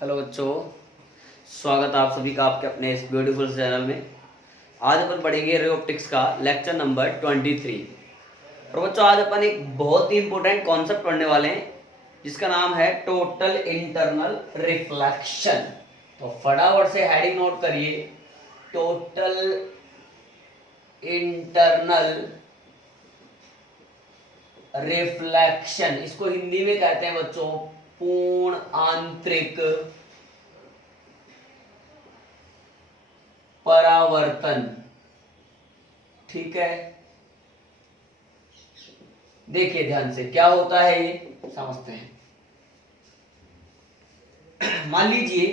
Hello बच्चों, स्वागत है आप सभी का आपके अपने इस ब्यूटीफुल चैनल में। आज अपन पढ़ेंगे रे ऑप्टिक्स का लेक्चर नंबर 23। और बच्चों आज अपन एक बहुत ही इंपॉर्टेंट कॉन्सेप्ट पढ़ने वाले हैं जिसका नाम है टोटल इंटरनल रिफ्लेक्शन। तो फटाफट से हेडिंग नोट करिए, टोटल इंटरनल रिफ्लेक्शन। इसको हिंदी में कहते हैं बच्चों पूर्ण आंतरिक परावर्तन। ठीक है, देखिए ध्यान से क्या होता है ये समझते हैं। मान लीजिए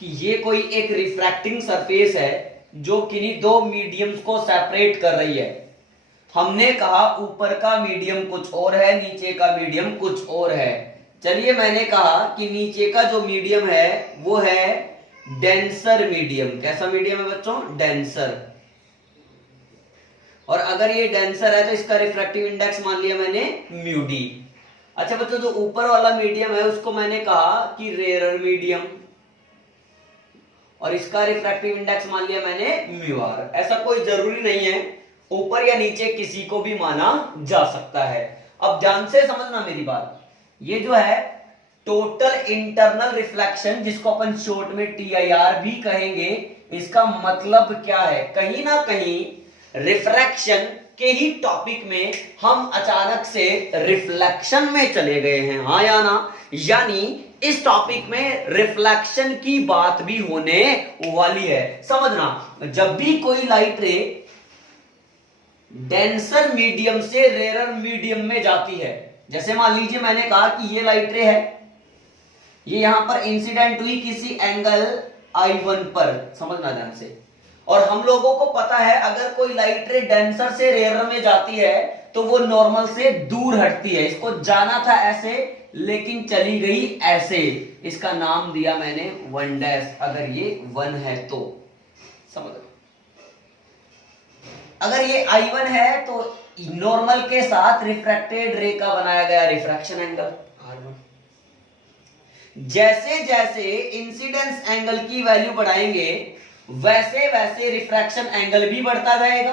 कि ये कोई एक रिफ्रैक्टिंग सरफेस है जो किन्हीं दो मीडियम्स को सेपरेट कर रही है। हमने कहा ऊपर का मीडियम कुछ और है, नीचे का मीडियम कुछ और है। चलिए मैंने कहा कि नीचे का जो मीडियम है वो है डेंसर मीडियम। कैसा मीडियम है बच्चों? डेंसर। और अगर ये डेंसर है तो इसका रिफ्रैक्टिव इंडेक्स मान लिया मैंने म्यू डी। अच्छा बच्चों, जो ऊपर वाला मीडियम है उसको मैंने कहा कि रेयर मीडियम, और इसका रिफ्रैक्टिव इंडेक्स मान लिया मैंने म्यू आर। ऐसा कोई जरूरी नहीं है, ऊपर या नीचे किसी को भी माना जा सकता है। अब ध्यान से समझना मेरी बात। ये जो है टोटल इंटरनल रिफ्लेक्शन, जिसको अपन शॉर्ट में टीआईआर भी कहेंगे, इसका मतलब क्या है? कहीं ना कहीं रिफ्रैक्शन के ही टॉपिक में हम अचानक से रिफ्लेक्शन में चले गए हैं, हाँ या ना? यानी इस टॉपिक में रिफ्लेक्शन की बात भी होने वाली है। समझना, जब भी कोई लाइट रे डेंसर मीडियम से रेयर मीडियम में जाती है, जैसे मान लीजिए मैंने कहा कि ये लाइट रे है, ये यहां पर इंसिडेंट हुई किसी एंगल I1 पर, समझना ध्यान से। और हम लोगों को पता है अगर कोई लाइट रे डेंसर से रेयर में जाती है तो वो नॉर्मल से दूर हटती है। इसको जाना था ऐसे लेकिन चली गई ऐसे, इसका नाम दिया मैंने 1 अगर ये 1 है तो। समझ लो, अगर ये I1 है तो नॉर्मल के साथ रिफ्रैक्टेड रे का बनाया गया रिफ्रैक्शन एंगल R1। जैसे जैसे इंसिडेंस एंगल की वैल्यू बढ़ाएंगे वैसे वैसे रिफ्रैक्शन एंगल भी बढ़ता जाएगा,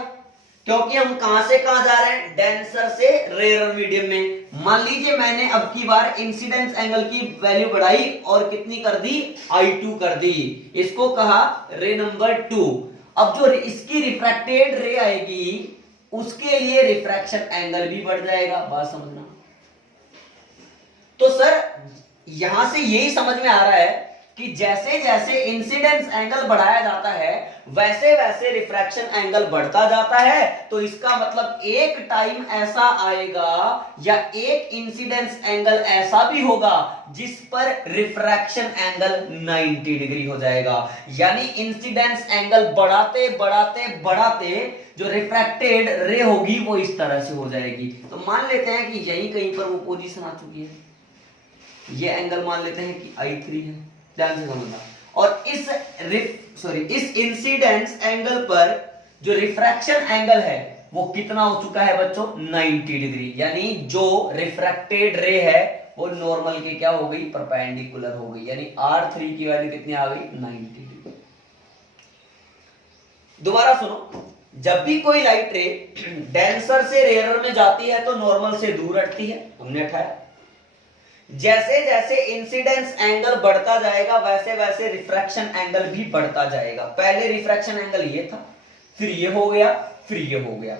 क्योंकि हम कहां से कहां जा रहे हैं? डेंसर से रेयर मीडियम में। मान लीजिए मैंने अब की बार इंसिडेंस एंगल की वैल्यू बढ़ाई और कितनी कर दी? I2 कर दी। इसको कहा रे नंबर 2। अब जो इसकी रिफ्रैक्टेड रे आएगी उसके लिए रिफ्रैक्शन एंगल भी बढ़ जाएगा। बात समझना। तो सर यहां से यही समझ में आ रहा है कि जैसे जैसे इंसिडेंस एंगल बढ़ाया जाता है वैसे वैसे रिफ्रैक्शन एंगल बढ़ता जाता है। तो इसका मतलब एक टाइम ऐसा आएगा या एक इंसिडेंस एंगल ऐसा भी होगा जिस पर रिफ्रैक्शन एंगल 90 डिग्री हो जाएगा। यानी इंसिडेंस एंगल बढ़ाते बढ़ाते बढ़ाते जो रिफ्रैक्टेड रे होगी वो इस तरह से हो जाएगी। तो मान लेते हैं कि यही कहीं पर वो पोजीशन आ चुकी है, ये एंगल मान लेते हैं कि I3 है। ध्यान से समझना। और इस इंसिडेंस एंगल पर जो रिफ्रैक्शन एंगल है वो कितना हो चुका है बच्चों? 90 डिग्री। यानी जो रिफ्रैक्टेड रे है वो नॉर्मल के क्या हो गई? परपेंडिकुलर हो गई। यानी R3 की वैल्यू कितनी आ गई? 90 डिग्री। दोबारा सुनो, जब भी कोई लाइट रे डेंसर से रेयर में जाती है तो नॉर्मल से दूर हटती है, हमने उठाया। जैसे जैसे इंसिडेंस एंगल बढ़ता जाएगा वैसे वैसे रिफ्रैक्शन एंगल भी बढ़ता जाएगा। पहले रिफ्रैक्शन एंगल ये था, फिर ये हो गया, फिर ये हो गया।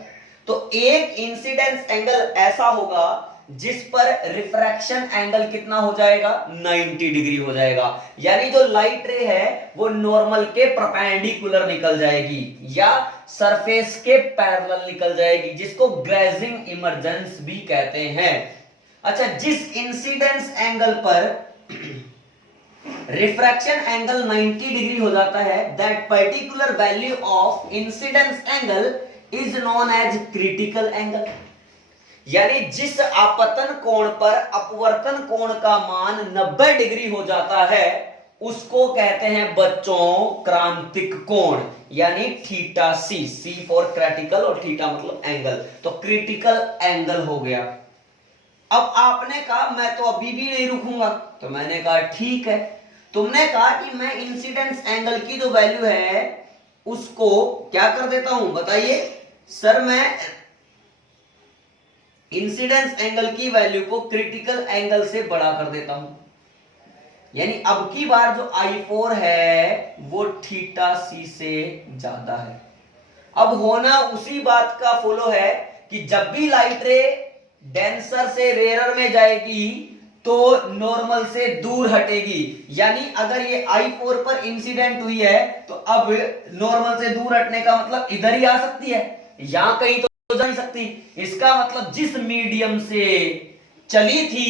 तो एक इंसिडेंस एंगल ऐसा होगा जिस पर रिफ्रैक्शन एंगल कितना हो जाएगा? 90 डिग्री हो जाएगा। यानी जो लाइट रे है वो नॉर्मल के परपेंडिकुलर निकल जाएगी या सरफेस के पैरेलल निकल जाएगी, जिसको ग्रेजिंग इमर्जेंस भी कहते हैं। अच्छा, जिस इंसिडेंस एंगल पर रिफ्रैक्शन एंगल 90 डिग्री हो जाता है, that particular value of incidence angle is known as critical angle. यानी जिस आपतन कोण पर अपवर्तन कोण का मान 90 डिग्री हो जाता है उसको कहते हैं बच्चों क्रांतिक कोण, यानी theta c. C for critical और थीटा मतलब एंगल, तो क्रिटिकल एंगल हो गया। अब आपने कहा मैं तो अभी भी नहीं रुकूंगा, तो मैंने कहा ठीक है, तुमने कहा कि मैं इंसिडेंस एंगल की जो वैल्यू है उसको क्या कर देता हूं, बताइए सर। मैं इंसिडेंस एंगल की वैल्यू को क्रिटिकल एंगल से बड़ा कर देता हूं, यानी अब की बार जो I4 है वो थीटा सी से ज्यादा है। अब होना उसी बात का फॉलो है कि जब भी लाइट रे डेंसर से रेयर में जाएगी तो नॉर्मल से दूर हटेगी, यानी अगर ये I4 पर इंसिडेंट हुई है तो अब नॉर्मल से दूर हटने का मतलब इधर ही आ सकती है, यहां कहीं तो जा नहीं सकती। इसका मतलब जिस मीडियम से चली थी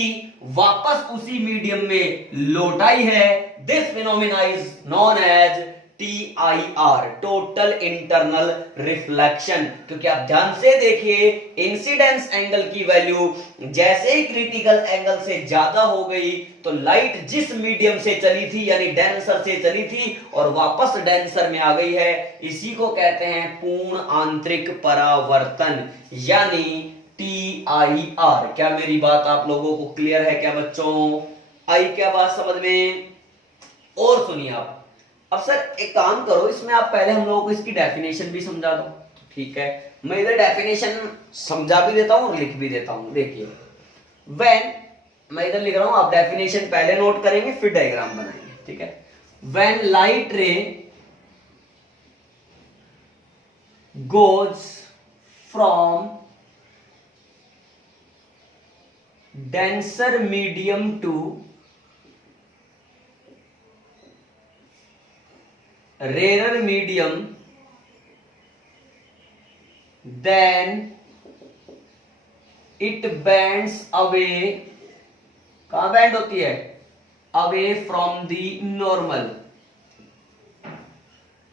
वापस उसी मीडियम में लौट आई है। This phenomena is known as TIR, total internal reflection. क्योंकि आप ध्यान से देखिए इंसिडेंस एंगल की वैल्यू जैसे ही क्रिटिकल एंगल से ज्यादा हो गई तो लाइट जिस मीडियम से चली थी यानी डेंसर से चली थी और वापस डेंसर में आ गई है, इसी को कहते हैं पूर्ण आंतरिक परावर्तन यानी TIR। क्या मेरी बात आप लोगों को क्लियर है क्या बच्चों? आई क्या बात समझ में? और सुनिए आप, अब सर एक काम करो, इसमें आप पहले हम लोगों को इसकी डेफिनेशन भी समझा दो, ठीक है? मैं इधर डेफिनेशन समझा भी देता हूं और लिख भी देता हूं। देखिए व्हेन, मैं इधर लिख रहा हूं, आप डेफिनेशन पहले नोट करेंगे फिर डायग्राम बनाएंगे, ठीक है? व्हेन लाइट रे goes from denser medium to rarer medium, then it bends away। कहां बैंड होती है? away from the normal,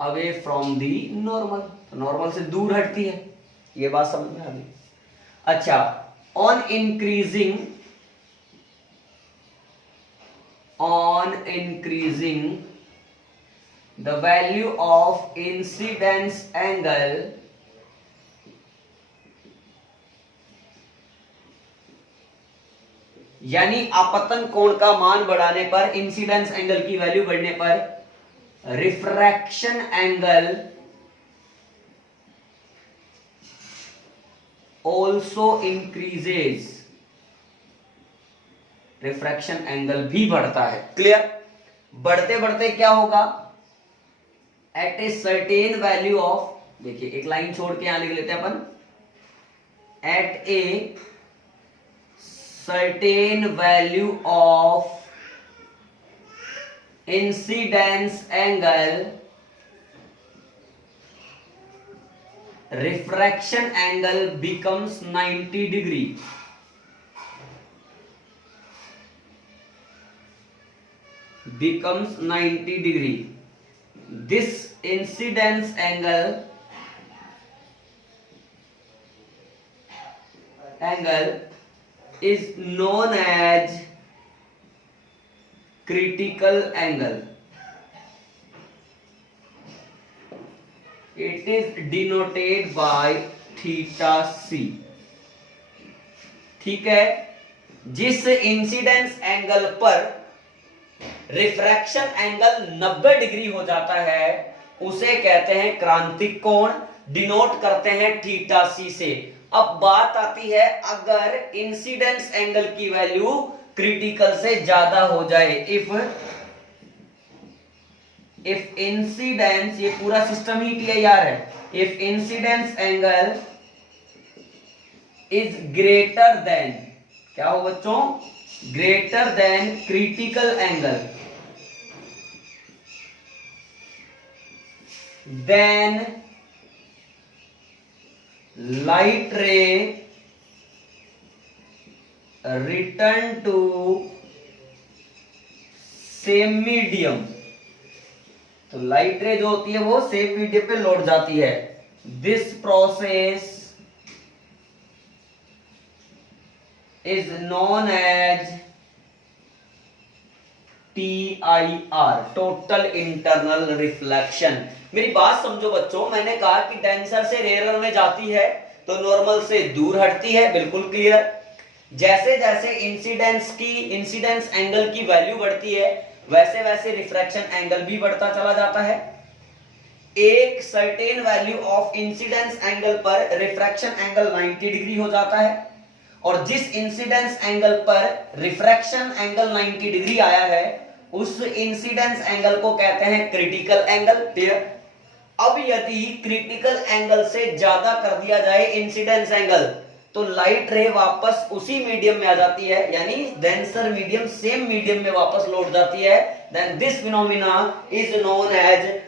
away from the normal, तो नॉर्मल से दूर हटती है। ये बात समझ में आ गई? अच्छा, on increasing the value of incidence angle, यानी आपतन कोण का मान बढ़ाने पर, इंसिडेंस एंगल की वैल्यू बढ़ने पर refraction angle also increases, refraction angle भी बढ़ता है। क्लियर? बढ़ते बढ़ते क्या होगा? At a certain value of, देखिए एक लाइन छोड़ के यहां लिख लेते हैं अपन, at a certain value of incidence angle, refraction angle becomes 90 degree। becomes 90 degree। this incidence angle is known as critical angle। It is denoted by theta c। ठीक है? जिस इंसिडेंस एंगल पर रिफ्रैक्शन एंगल 90 डिग्री हो जाता है उसे कहते हैं क्रांतिक कोण, डिनोट करते हैं थीटा सी से। अब बात आती है अगर इंसिडेंस एंगल की वैल्यू क्रिटिकल से ज्यादा हो जाए, इफ इंसिडेंस, ये पूरा सिस्टम ही TIR है, if incidence angle is greater than, क्या हो बच्चों? Greater than critical angle, then light ray return to same medium. तो लाइट रे जो होती है वो सेम मीडियम पे लौट जाती है। This process is known as TIR, total internal reflection. मेरी बात समझो बच्चों, मैंने कहा कि डेंसर से रेयर में जाती है तो नॉर्मल से दूर हटती है, बिल्कुल क्लियर। जैसे जैसे इंसिडेंस एंगल की वैल्यू बढ़ती है वैसे वैसे रिफ्रैक्शन एंगल भी बढ़ता चला जाता है। एक certain value of incidence angle पर रिफ्रैक्शन एंगल 90 डिग्री हो जाता है, और जिस इंसिडेंस एंगल पर रिफ्रैक्शन एंगल 90 डिग्री आया है उस इंसिडेंस एंगल को कहते हैं क्रिटिकल एंगल। क्लियर? अब यदि क्रिटिकल एंगल से ज्यादा कर दिया जाए इंसिडेंस एंगल, तो लाइट रे वापस उसी मीडियम में आ जाती है, यानी डेंसर मीडियम सेम मीडियम में वापस लौट जाती है। Then this phenomena is known as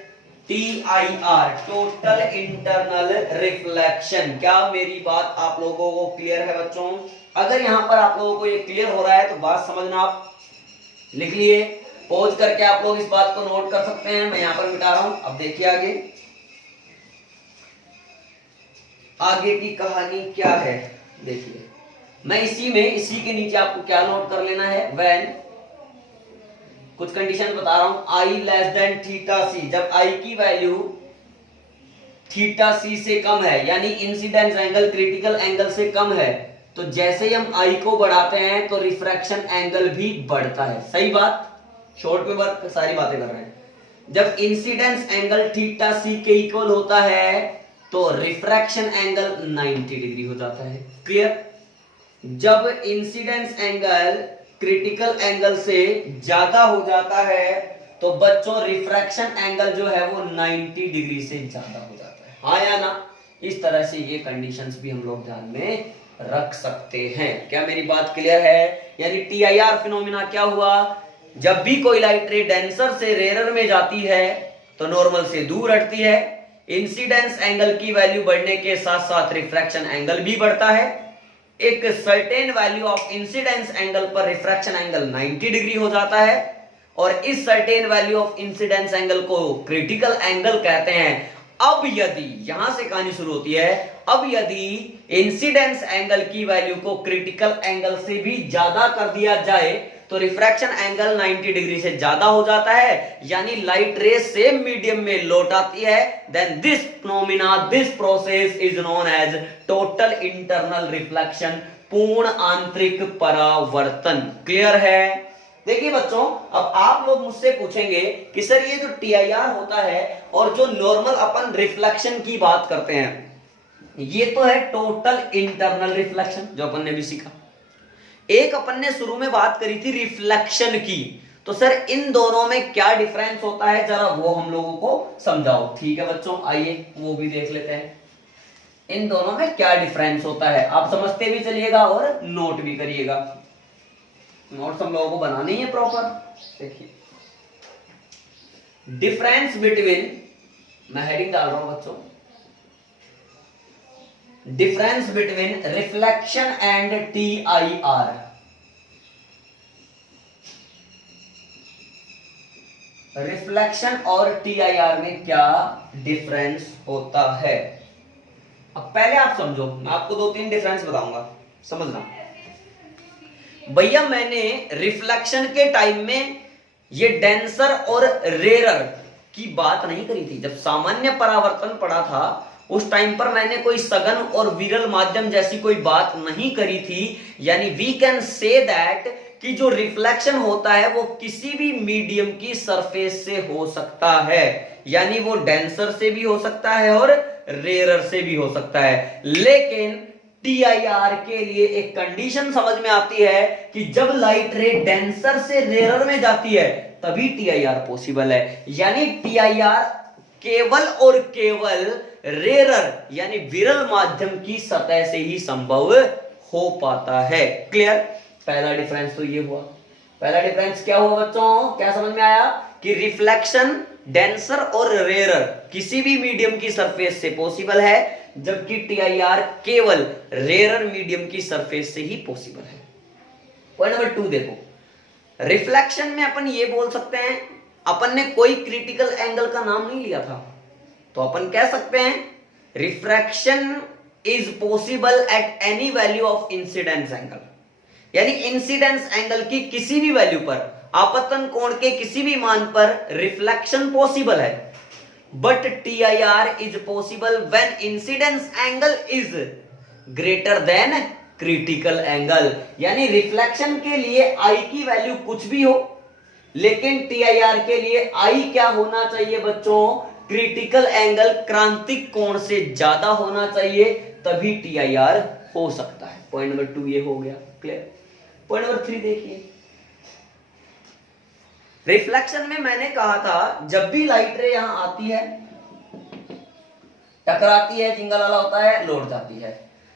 TIR, total internal reflection. क्या मेरी बात आप लोगों को क्लियर है बच्चों? अगर यहां पर आप लोगों को ये क्लियर हो रहा है तो बात समझना, आप लिख लिए, पॉज करके आप लोग इस बात को नोट कर सकते हैं। मैं यहां पर मिटा रहा हूं। अब देखिए आगे की कहानी क्या है। देखिए मैं इसी के नीचे आपको क्या नोट कर लेना है, व्हेन कुछ कंडीशन बता रहा हूं, आई लेस देन थीटा सी, जब आई की वैल्यू थीटा सी से कम है, यानी इंसिडेंस एंगल क्रिटिकल एंगल से कम है, तो जैसे ही हम आई को बढ़ाते हैं तो रिफ्रैक्शन एंगल भी बढ़ता है। सही बात, शॉर्ट में सारी बातें कर रहे हैं। जब इंसिडेंस एंगल थीटा सी के इक्वल होता है तो रिफ्रैक्शन एंगल 90 डिग्री हो जाता है। क्लियर? जब इंसिडेंस एंगल क्रिटिकल एंगल से ज्यादा हो जाता है तो बच्चों रिफ्रैक्शन एंगल जो है वो 90 डिग्री से ज्यादा हो जाता है। हाँ या ना? इस तरह से ये कंडीशंस भी हम लोग ध्यान में रख सकते हैं। क्या मेरी बात क्लियर है? यानी TIR फिनोमिना क्या हुआ, जब भी कोई लाइट रे डेंसर से रेयरर में जाती है तो नॉर्मल से दूर हटती है, इंसिडेंस एंगल की वैल्यू बढ़ने के साथ साथ रिफ्रैक्शन एंगल भी बढ़ता है। एक certain value of incidence angle पर रिफ्रैक्शन एंगल 90 डिग्री हो जाता है, और इस certain value of incidence angle को क्रिटिकल एंगल कहते हैं। अब यदि यहां से कहानी शुरू होती है, अब यदि इंसिडेंस एंगल की वैल्यू को क्रिटिकल एंगल से भी ज्यादा कर दिया जाए तो रिफ्रैक्शन एंगल 90 डिग्री से ज्यादा हो जाता है, यानी लाइट रे सेम मीडियम में लौट आती है। Then this phenomena, this process is known as total internal reflection, पूर्ण आंतरिक परावर्तन। क्लियर है? देखिए बच्चों, अब आप लोग मुझसे पूछेंगे कि सर ये जो TIR होता है और जो नॉर्मल अपन रिफ्लेक्शन की बात करते हैं, ये तो है टोटल इंटरनल रिफ्लेक्शन जो अपन ने भी सीखा। एक अपन ने शुरू में बात करी थी रिफ्लेक्शन की, तो सर इन दोनों में क्या डिफरेंस होता है जरा वो हम लोगों को समझाओ। ठीक है बच्चों, आइए वो भी देख लेते हैं, इन दोनों में क्या डिफरेंस होता है। आप समझते भी चलिएगा और नोट भी करिएगा, नोट्स हम लोगों को बनानी है प्रॉपर। देखिए डिफरेंस बिटवीन, मैं हेडिंग डाल रहा हूं बच्चों, difference between reflection and TIR। Reflection और TIR में क्या डिफरेंस होता है। अब पहले आप समझो, मैं आपको 2-3 डिफरेंस बताऊंगा, समझना भैया। मैंने रिफ्लेक्शन के टाइम में ये डेंसर और रेयरर की बात नहीं करी थी। जब सामान्य परावर्तन पड़ा था उस टाइम पर मैंने कोई सघन और विरल माध्यम जैसी कोई बात नहीं करी थी। यानी वी कैन से दैट कि जो रिफ्लेक्शन होता है वो किसी भी मीडियम की सरफेस से हो सकता है, यानी वो डेंसर से भी हो सकता है और रेयरर से भी हो सकता है। लेकिन TIR के लिए एक कंडीशन समझ में आती है कि जब लाइट रे डेंसर से रेयरर में जाती है तभी TIR पॉसिबल है। यानी TIR केवल और केवल रेयरर यानी विरल माध्यम की सतह से ही संभव हो पाता है। क्लियर? पहला डिफरेंस तो ये हुआ। पहला डिफरेंस क्या हुआ बच्चों, क्या समझ में आया कि रिफ्लेक्शन डेंसर और रेयरर किसी भी मीडियम की सरफेस से पॉसिबल है, जबकि TIR केवल रेयरर मीडियम की सरफेस से ही पॉसिबल है। पॉइंट नंबर 2 देखो, रिफ्लेक्शन में अपन ये बोल सकते हैं, अपन ने कोई क्रिटिकल एंगल का नाम नहीं लिया था, तो अपन कह सकते हैं refraction is possible at any value of incidence angle, यानी इंसिडेंस एंगल की किसी भी वैल्यू पर, आपतन कोण के किसी भी मान पर रिफ्लेक्शन पॉसिबल है। But TIR is possible when incidence angle is greater than critical angle, यानी रिफ्लेक्शन के लिए I की वैल्यू कुछ भी हो, लेकिन TIR के लिए I क्या होना चाहिए बच्चों, क्रिटिकल एंगल क्रांतिक कोण से ज्यादा होना चाहिए, तभी TIR हो सकता है। पॉइंट नंबर 2 ये हो गया क्लियर। पॉइंट नंबर 3 देखिए, रिफ्लेक्शन में मैंने कहा था जब भी लाइट रे यहां आती है, टकराती है, जिंगल वाला होता है, लौट जाती है,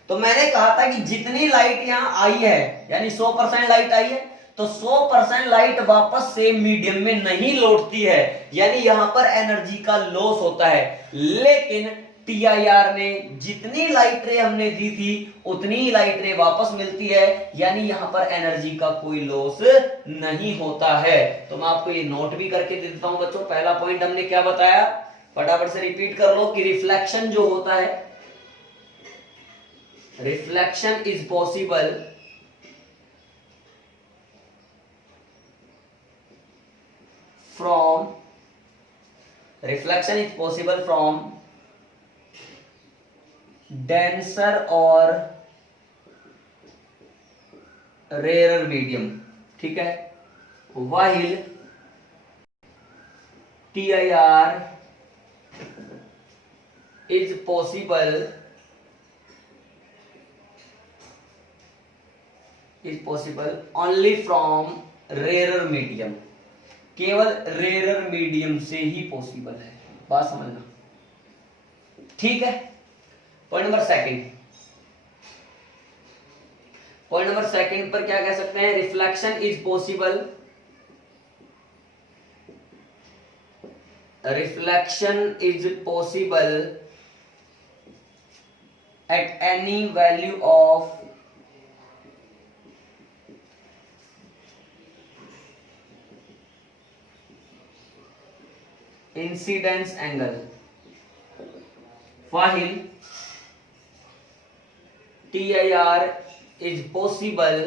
तो मैंने कहा था कि जितनी लाइट यहां आई है, यानी 100% लाइट आई है, तो 100% लाइट वापस सेम मीडियम में नहीं लौटती है, यानी यहां पर एनर्जी का लॉस होता है। लेकिन TIR ने जितनी लाइट रे हमने दी थी उतनी ही लाइट रे वापस मिलती है, यानी यहां पर एनर्जी का कोई लॉस नहीं होता है। तो मैं आपको ये नोट भी करके दे देता हूं बच्चों। पहला पॉइंट हमने क्या बताया, फटाफट से रिपीट कर लो कि रिफ्लेक्शन जो होता है, reflection is possible from, reflection is possible from denser और rarer medium, ठीक है, while TIR is possible only from rarer medium, केवल rarer medium से ही पॉसिबल है। बात समझना, ठीक है। पॉइंट नंबर सेकंड पर क्या कह सकते हैं, reflection is possible, at any value of incidence angle, while TIR is possible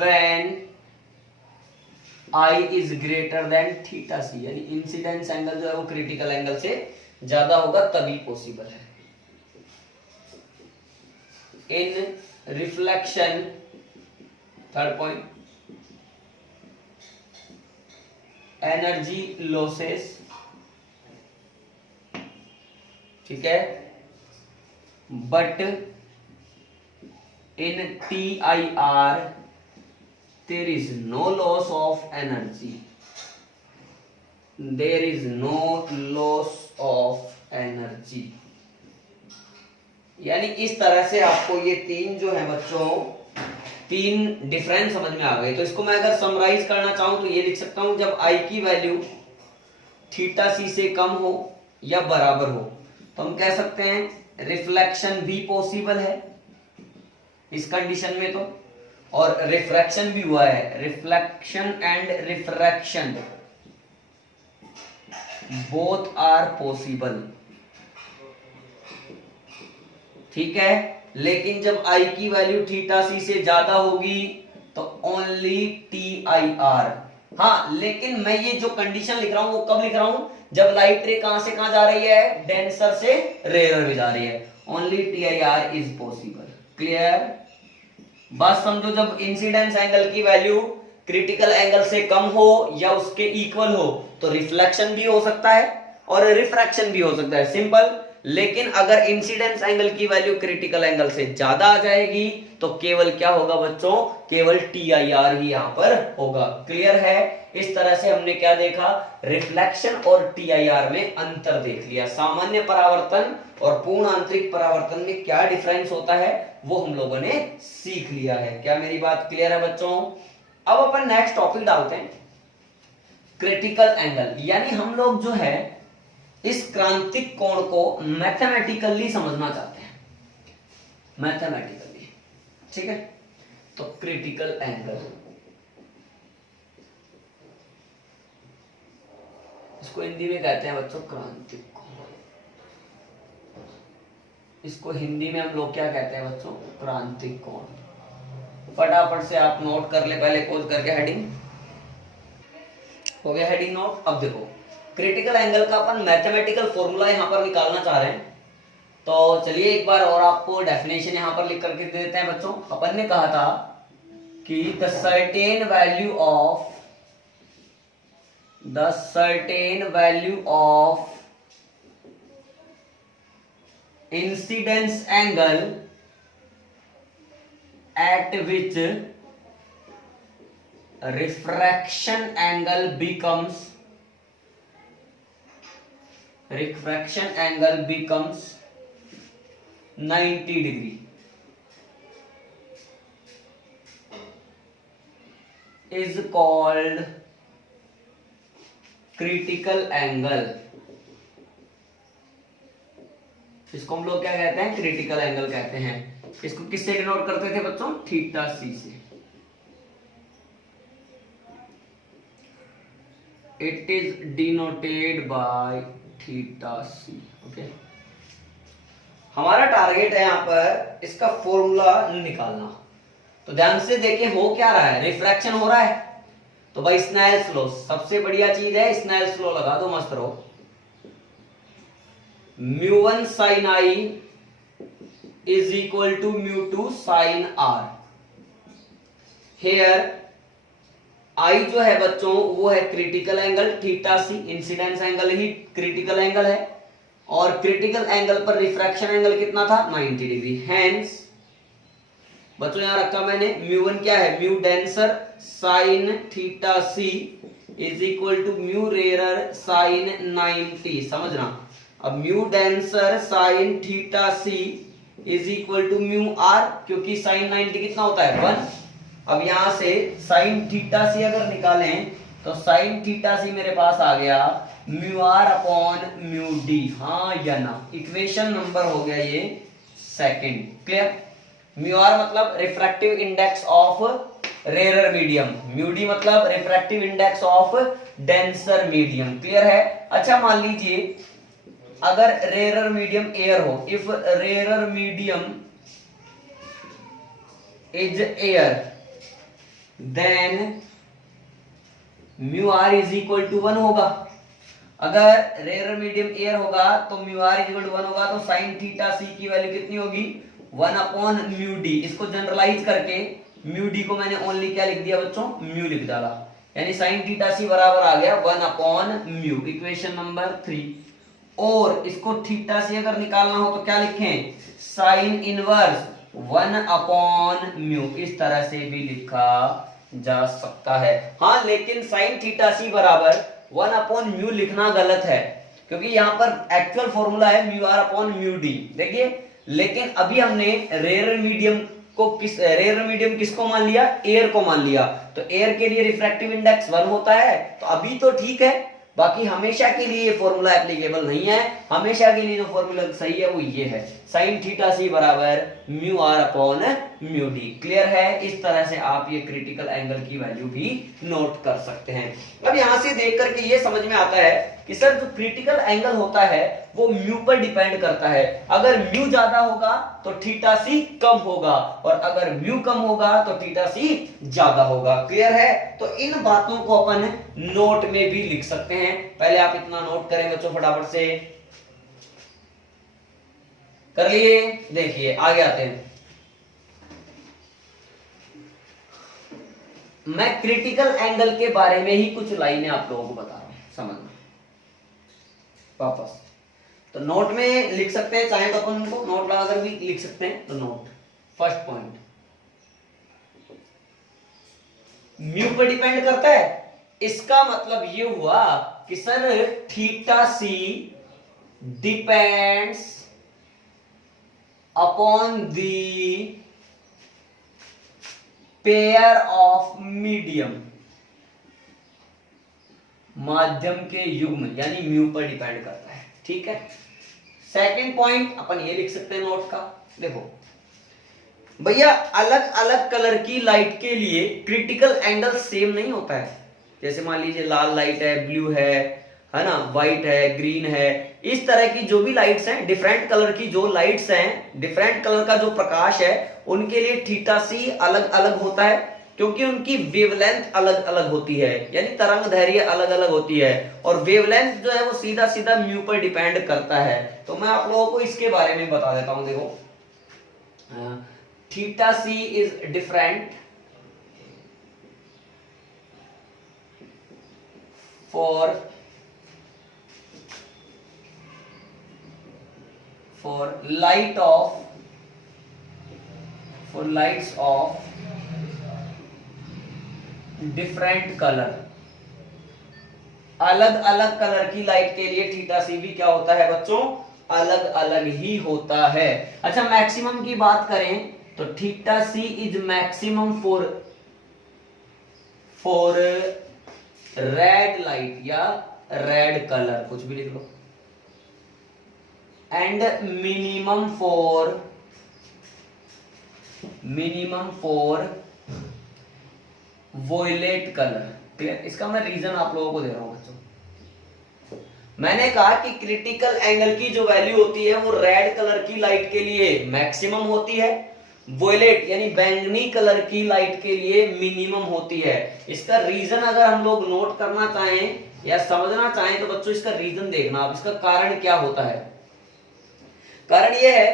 when I is greater than theta C, यानी इंसिडेंस एंगल जो है वो क्रिटिकल एंगल से ज्यादा होगा तभी पॉसिबल है। इन reflection, third point, energy losses, ठीक है, but in TIR there is no loss of energy, there is no loss of energy। यानी इस तरह से आपको ये तीन जो है बच्चों, तीन डिफरेंस समझ में आ गए। तो इसको मैं अगर समराइज करना चाहूं तो ये लिख सकता हूं, जब I की वैल्यू थीटा सी से कम हो या बराबर हो तो हम कह सकते हैं रिफ्लेक्शन भी पॉसिबल है इस कंडीशन में, तो और रिफ्रैक्शन भी हुआ है, reflection and refraction both are possible, ठीक है। लेकिन जब I की वैल्यू थीटा सी से ज्यादा होगी तो ओनली TIR। हाँ, लेकिन मैं ये जो कंडीशन लिख रहा हूं वो कब लिख रहा हूं, जब लाइट रे कहां से कहां जा रही है, डेंसर से रेयर में जा रही है, only TIR is possible. Clear, बात समझो। जब इंसिडेंस एंगल की वैल्यू क्रिटिकल एंगल से कम हो या उसके इक्वल हो तो रिफ्लेक्शन भी हो सकता है और रिफ्रैक्शन भी हो सकता है, सिंपल। लेकिन अगर इंसिडेंस एंगल की वैल्यू क्रिटिकल एंगल से ज्यादा आ जाएगी तो केवल क्या होगा बच्चों, केवल TIR ही यहां पर होगा। क्लियर है। इस तरह से हमने क्या देखा, रिफ्लेक्शन और TIR में अंतर देख लिया। सामान्य परावर्तन और पूर्ण आंतरिक परावर्तन में क्या डिफरेंस होता है वो हम लोगों ने सीख लिया है। क्या मेरी बात क्लियर है बच्चों? अब अपन नेक्स्ट टॉपिक डालते हैं, क्रिटिकल एंगल। यानी हम लोग जो है इस क्रांतिक कोण को मैथमेटिकली समझना चाहते हैं, मैथमेटिकली, ठीक है। तो क्रिटिकल एंगल, इसको हिंदी में कहते हैं बच्चों क्रांतिक कोण। इसको हिंदी में हम लोग क्या कहते हैं बच्चों, क्रांतिक कोण। फटाफट से आप नोट कर ले, पहले खोज करके हेडिंग हो गया, हेडिंग नोट। अब देखो क्रिटिकल एंगल का अपन मैथमेटिकल फॉर्मूला यहां पर निकालना चाह रहे हैं, तो चलिए एक बार और आपको डेफिनेशन यहां पर लिख करके दे देते हैं बच्चों। अपन ने कहा था कि the certain value of incidence angle at which refraction angle becomes 90 degree is called critical angle. इसको हम लोग क्या कहते हैं? क्रिटिकल एंगल कहते हैं। इसको किससे डिनोट करते थे बच्चों? थीटा सी से। It is denoted by theta c. Okay, हमारा टारगेट है यहां पर इसका फॉर्मूला निकालना। तो ध्यान से देखिए हो क्या रहा है, रिफ्रैक्शन हो रहा है। तो भाई स्नेल्स लॉ सबसे बढ़िया चीज है, स्नेल्स लॉ लगा दो, मस्त रहो। μ1 sin I is equal to μ2 sin R। Here I जो है बच्चों वो है क्रिटिकल एंगल थीटा सी, इंसिडेंस एंगल ही क्रिटिकल एंगल है, और क्रिटिकल एंगल पर रिफ्रैक्शन एंगल कितना था? 90 डिग्री। हेंस बच्चों यहां रखा मैंने μ1 क्या है? Mu denser sin theta C is equal to mu rarer sin 90। समझना, अब mu denser sin theta C is equal to mu r, क्योंकि sin 90 कितना होता है? 1। अब यहां से sin थीटा सी अगर निकालें तो sin थीटा सी मेरे पास आ गया mu are upon mu D. हाँ या ना? इक्वेशन नंबर हो गया ये सेकंड। क्लियर? म्यू आर मतलब refractive index of rarer medium, mu D मतलब refractive index of denser medium. Clear है? अच्छा मान लीजिए अगर रेयरर मीडियम एयर हो, if rarer medium is air then mu R is equal to 1 होगा। अगर रेयरर मीडियम एयर होगा तो mu R is equal to 1 होगा, तो साइन थीटा सी की वैल्यू कितनी होगी? 1 अपॉन म्यू डी। इसको जनरलाइज करके म्यू डी को मैंने ओनली क्या लिख दिया बच्चों? म्यू लिख डाला, यानी साइन थीटा सी बराबर आ गया 1 अपॉन म्यू। Equation number 3। और इसको थीटा से अगर निकालना हो तो क्या लिखें? Sine inverse 1 upon mu. इस तरह से भी लिखा जा सकता है। हाँ, लेकिन साइन थीटा सी बराबर 1 अपॉन म्यू लिखना गलत है, क्योंकि यहां पर एक्चुअल फॉर्मूला है mu are upon mu d. देखिए, लेकिन अभी हमने रेयरर मीडियम किसको मान लिया? एयर को मान लिया। तो एयर के लिए रिफ्रैक्टिव इंडेक्स 1 होता है, तो अभी तो ठीक है। बाकी हमेशा के लिए ये फॉर्मूला एप्लीकेबल नहीं है। हमेशा के लिए जो फॉर्मूला सही है वो ये है, साइन थीटा सी बराबर mu are upon mu d. Clear है? इस तरह से आप ये क्रिटिकल एंगल की वैल्यू भी नोट कर सकते हैं। अब यहां से देख करके ये समझ में आता है कि सर जो क्रिटिकल एंगल होता है वो म्यू पर डिपेंड करता है। अगर म्यू ज्यादा होगा तो थीटा सी कम होगा, और अगर म्यू कम होगा तो थीटा सी ज्यादा होगा। क्लियर है? तो इन बातों को अपन नोट में भी लिख सकते हैं। पहले आप इतना नोट करें बच्चों, फटाफट से कर लिए। देखिए आगे आते हैं। मैं क्रिटिकल एंगल के बारे में ही कुछ लाइनें आप लोगों को बता रहा हूं, समझना वापस। तो नोट में लिख सकते हैं, चाहे तो अपन उनको नोट लगाकर भी लिख सकते हैं। तो नोट फर्स्ट पॉइंट, म्यू पर डिपेंड करता है। इसका मतलब ये हुआ कि sir theta see depends upon the pair of medium, माध्यम के युग्म, यानी म्यू पर डिपेंड करता है। ठीक है? सेकंड पॉइंट अपन ये लिख सकते हैं नोट का। देखो भैया, अलग अलग कलर की लाइट के लिए क्रिटिकल एंगल सेम नहीं होता है। जैसे मान लीजिए लाल लाइट है, ब्लू है ना, व्हाइट है, ग्रीन है, इस तरह की जो भी लाइट्स हैं, डिफरेंट कलर की जो लाइट्स हैं, डिफरेंट कलर का जो प्रकाश है, उनके लिए थीटा सी अलग अलग होता है, क्योंकि उनकी वेवलेंथ अलग अलग होती है, यानी तरंग दैर्घ्य अलग अलग होती है। और वेवलेंथ जो है वो सीधा सीधा म्यू पर डिपेंड करता है। तो मैं आप लोगों को इसके बारे में बता देता हूं। देखो, theta C is different lights of different colour, अलग अलग कलर की लाइट के लिए थीटा सी भी क्या होता है बच्चों, अलग अलग ही होता है। अच्छा, मैक्सिमम की बात करें तो theta C is maximum for red light या रेड कलर, कुछ भी लिख लो, and minimum for violet colour. Clear? इसका मैं रीजन आप लोगों को दे रहा हूं बच्चों। मैंने कहा कि क्रिटिकल एंगल की जो वैल्यू होती है वो रेड कलर की लाइट के लिए मैक्सिमम होती है, वॉयलेट यानी बैंगनी कलर की लाइट के लिए मिनिमम होती है। इसका रीजन अगर हम लोग नोट करना चाहें या समझना चाहें तो बच्चों इसका रीजन देखना आप, इसका कारण क्या होता है। कारण यह है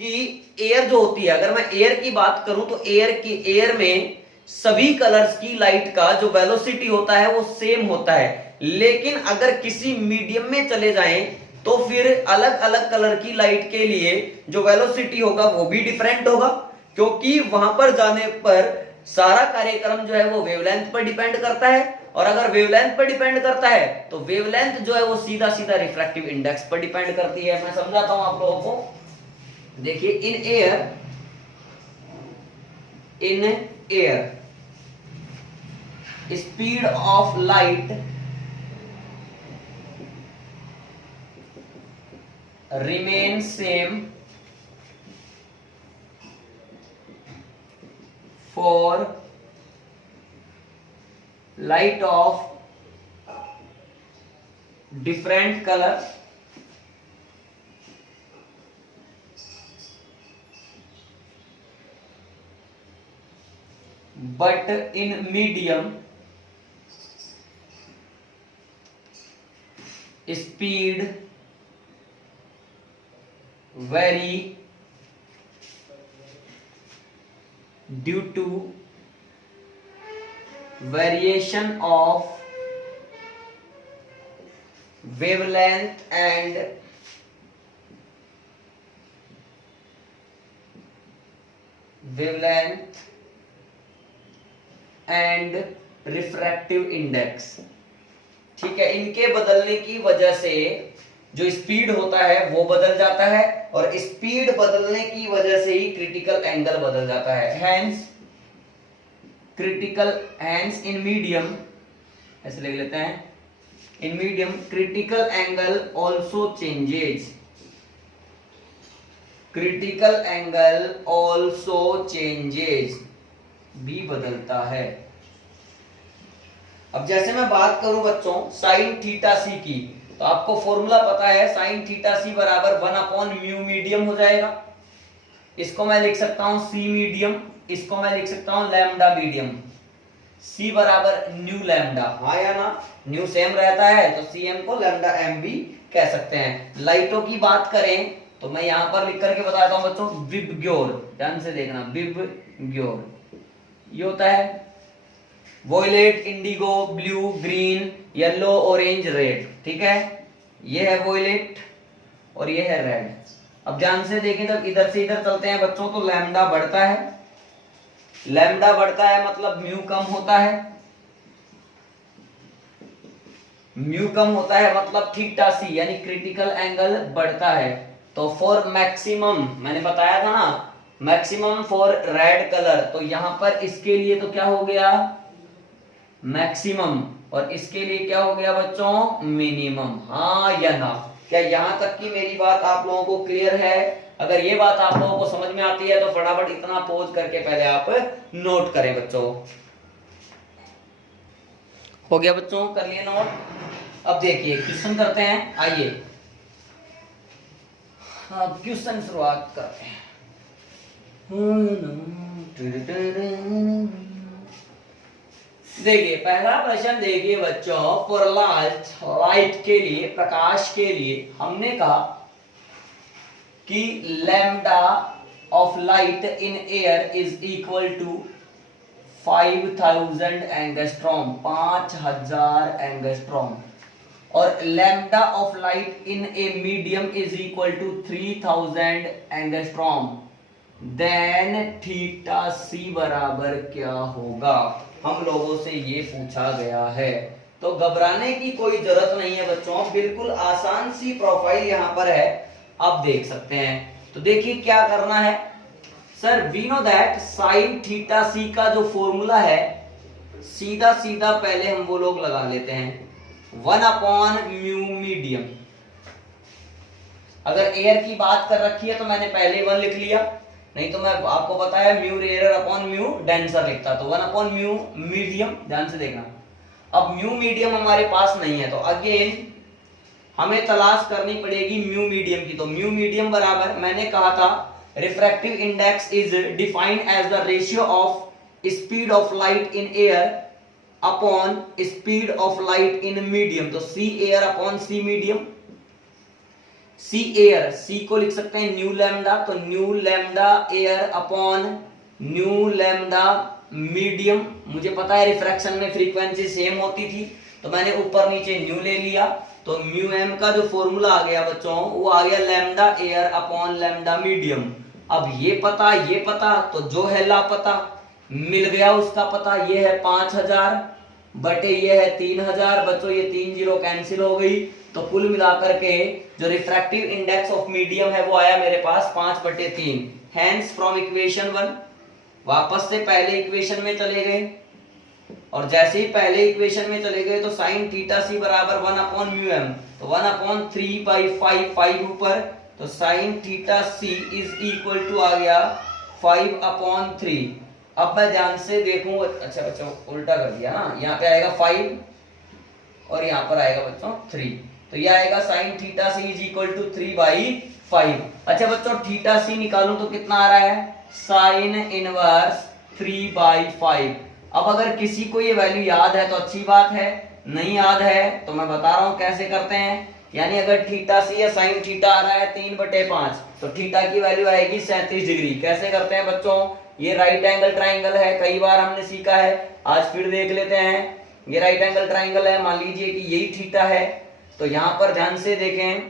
कि एयर जो होती है, अगर मैं एयर की बात करूं तो एयर में सभी कलर्स की लाइट का जो वेलोसिटी होता है वो सेम होता है, लेकिन अगर किसी मीडियम में चले जाएं तो फिर अलग अलग कलर की लाइट के लिए जो वेलोसिटी होगा वो भी डिफरेंट होगा, क्योंकि वहां पर जाने पर सारा कार्यक्रम जो है वो वेवलेंथ पर डिपेंड करता है, और अगर वेवलेंथ पर डिपेंड करता है तो वेवलेंथ जो है वो सीधा सीधा रिफ्रैक्टिव इंडेक्स पर डिपेंड करती है। मैं समझाता हूं आप लोगों को। देखिए, in air speed of light remain same for light of different color, but in medium speed vary due to variation of wavelength and refractive index. ठीक है, इनके बदलने की वजह से जो स्पीड होता है वो बदल जाता है, और स्पीड बदलने की वजह से ही क्रिटिकल एंगल बदल जाता है। हैंस इन मीडियम, ऐसे लिख लेते हैं, in medium critical angle also changes, critical angle also changes, भी बदलता है। अब जैसे मैं बात करूं बच्चों साइन थीटा सी की, तो आपको फॉर्मूला पता है, साइन थीटा सी बराबर 1/म्यू मीडियम हो जाएगा। इसको मैं लिख सकता हूं सी मीडियम, इसको मैं लिख सकता हूं लैम्डा मीडियम। सी बराबर न्यू लैम्डा, हाँ या ना, न्यू सेम रहता है तो सी एम को लैम्डा एम भी कह सकते हैं। लाइटों की बात करें तो मैं यहां पर लिख करके बताता हूं बच्चों, विबग्योर, ध्यान से देखना, विबग्योर ये होता है violet, indigo, blue, green, yellow, orange, red. ठीक है, ये है वॉयलेट और ये है रेड। अब ध्यान से देखें, जब इधर से इधर चलते हैं बच्चों तो लैम्डा बढ़ता है, लैम्डा बढ़ता है मतलब म्यू कम होता है, म्यू कम होता है मतलब थीटा सी यानी क्रिटिकल एंगल बढ़ता है। तो फॉर मैक्सिमम, मैंने बताया था ना, मैक्सिमम फॉर रेड कलर, तो यहां पर इसके लिए तो क्या हो गया मैक्सिमम, और इसके लिए क्या हो गया बच्चों मिनिमम। हाँ या ना, क्या यहां तक की मेरी बात आप लोगों को क्लियर है? अगर ये बात आप लोगों को समझ में आती है तो फटाफट इतना पॉज करके पहले आप नोट करें बच्चों। हो गया बच्चों, कर लिए नोट? अब देखिए क्वेश्चन करते हैं, आइए अब क्वेश्चन शुरुआत करते हैं। देखिए पहला प्रश्न देखिए बच्चों, फॉर लाइट के लिए, प्रकाश के लिए हमने कहा कि lambda of light in air is equal to 5000 angstrom, 5000 angstrom. और lambda of light in a medium is equal to 3000 angstrom, then theta सी बराबर क्या होगा, हम लोगों से ये पूछा गया है। तो घबराने की कोई जरूरत नहीं है बच्चों, बिल्कुल आसान सी प्रोफाइल यहां पर है, आप देख सकते हैं। तो देखिए क्या करना है sir, we know that sine theta C का जो फॉर्मूला है सीधा सीधा पहले हम वो लोग लगा लेते हैं, 1/म्यू मीडियम। अगर एयर की बात कर रखी है तो मैंने पहले 1 लिख लिया, नहीं तो मैं आपको बताया mu rare upon mu denser लिखता, तो 1/म्यू मीडियम। ध्यान से देखना, अब म्यू मीडियम हमारे पास नहीं है तो अगेन हमें तलाश करनी पड़ेगी म्यू मीडियम की। तो म्यू मीडियम बराबर, मैंने कहा था refractive index is defined as the ratio of speed of light in air upon speed of light in medium. तो c air upon c medium, c air, c को लिख सकते हैं न्यू लैम्डा, तो nu lambda air upon nu lambda medium. मुझे पता है refraction में फ्रीक्वेंसी सेम होती थी तो मैंने ऊपर नीचे न्यू ले लिया, तो म्यू एम का जो फॉर्मूला आ गया बच्चों वो आ गया lambda air upon lambda medium. अब ये पता तो जो है लापता मिल गया उसका पता, ये है 5000 बटे ये है 3000, बच्चों ये 3 जीरो कैंसिल हो गई, तो कुल मिलाकर के जो रिफ्रैक्टिव इंडेक्स ऑफ मीडियम है वो आया मेरे पास 5/3। हेंस फ्रॉम इक्वेशन 1 वापस से पहले इक्वेशन में चले गए, और जैसे ही पहले इक्वेशन में चले गए तो साइन थीटा सी बराबर 1/म्यू एम, तो 1/3/5, 5 ऊपर, तो sine theta C is equal to आ गया 5/3। अब मैं ध्यान से देखूं, अच्छा बच्चों उल्टा कर दिया ना, यहाँ पे आएगा 5 और यहाँ पर आएगा बच्चों 3, तो ये आएगा sine theta C is equal to 3/5। अच्छा बच्चों थीटा सी निकालूं तो कितना आ रहा है, साइन इनवर्स 3/5। अब अगर किसी को ये वैल्यू याद है तो अच्छी बात है, नहीं याद है तो मैं बता रहा हूं कैसे करते हैं। यानी अगर थीटा सी या साइन थीटा आ रहा है 3/5 तो थीटा की वैल्यू आएगी 37 डिग्री। कैसे करते हैं बच्चों, ये राइट एंगल ट्राइंगल है, कई बार हमने सीखा है, आज फिर देख लेते हैं। ये राइट एंगल ट्राइंगल है, मान लीजिए कि यही थीटा है, तो यहां पर ध्यान से देखें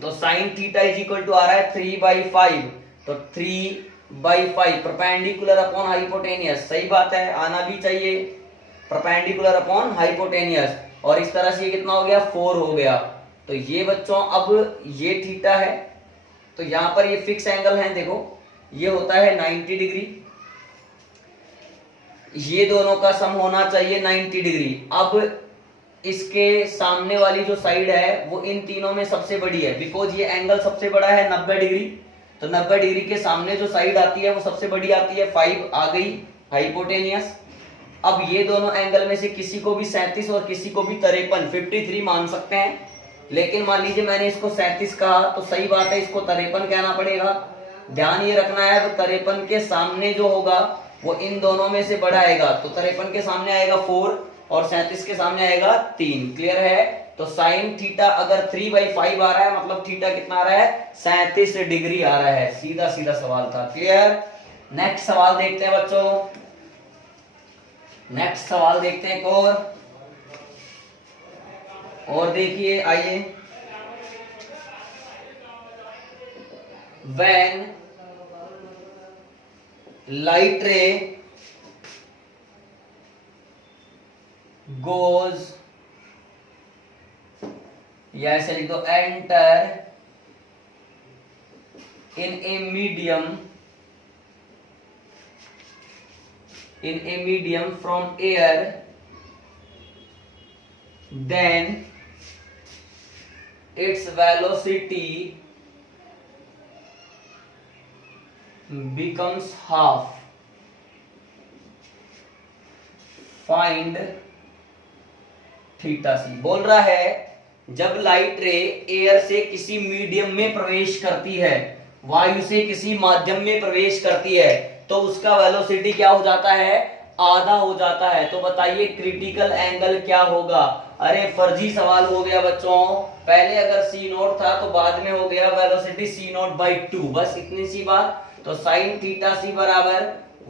तो sine theta is equal to आ रहा है 3/5, तो 3/5 परपेंडिकुलर अपॉन हाइपोटेनियस, सही बात है आना भी चाहिए, परपेंडिकुलर अपॉन हाइपोटेनियस, और इस तरह से ये कितना हो गया 4 हो गया। तो ये बच्चों अब ये थीटा है, तो यहां पर ये फिक्स एंगल है, देखो ये होता है 90 डिग्री, ये दोनों का सम होना चाहिए 90 डिग्री। अब इसके सामने वाली जो साइड है वो इन तीनों में सबसे बड़ी है, बिकॉज ये एंगल सबसे बड़ा है 90 डिग्री, तो 90 डिग्री के सामने जो साइड आती है वो सबसे बड़ी आती है, 5 आ गई हाइपोटेनियस। अब ये दोनों एंगल में से किसी को भी 37 और किसी को भी 53, 53 मान सकते हैं, लेकिन मान लीजिए मैंने इसको 37 कहा तो सही बात है इसको 53 कहना पड़ेगा। ध्यान ये रखना है, तो 53 के सामने जो होगा वो इन दोनों में से बड़ा आएगा, तो 53 के सामने आएगा 4 और 37 के सामने आएगा 3। क्लियर है, तो साइन थीटा अगर 3/5 आ रहा है मतलब थीटा कितना आ रहा है 37 डिग्री आ रहा है, सीधा सीधा सवाल था। क्लियर, नेक्स्ट सवाल देखते हैं बच्चों, नेक्स्ट सवाल देखते हैं एक और देखिए, आइए। When light ray goes, या ऐसे लिख दो, enter in a medium from air, then its velocity becomes half. Find theta C. बोल रहा है जब लाइट रे एयर से किसी मीडियम में प्रवेश करती है, वायु से किसी माध्यम में प्रवेश करती है, तो उसका वेलोसिटी क्या हो जाता है, आधा हो जाता है। तो बताइए क्रिटिकल एंगल क्या होगा। अरे फर्जी सवाल हो गया बच्चों, पहले अगर सी नोट था तो बाद में हो गया वेलोसिटी c0/2, बस इतनी सी बात। तो साइन थीटा सी बराबर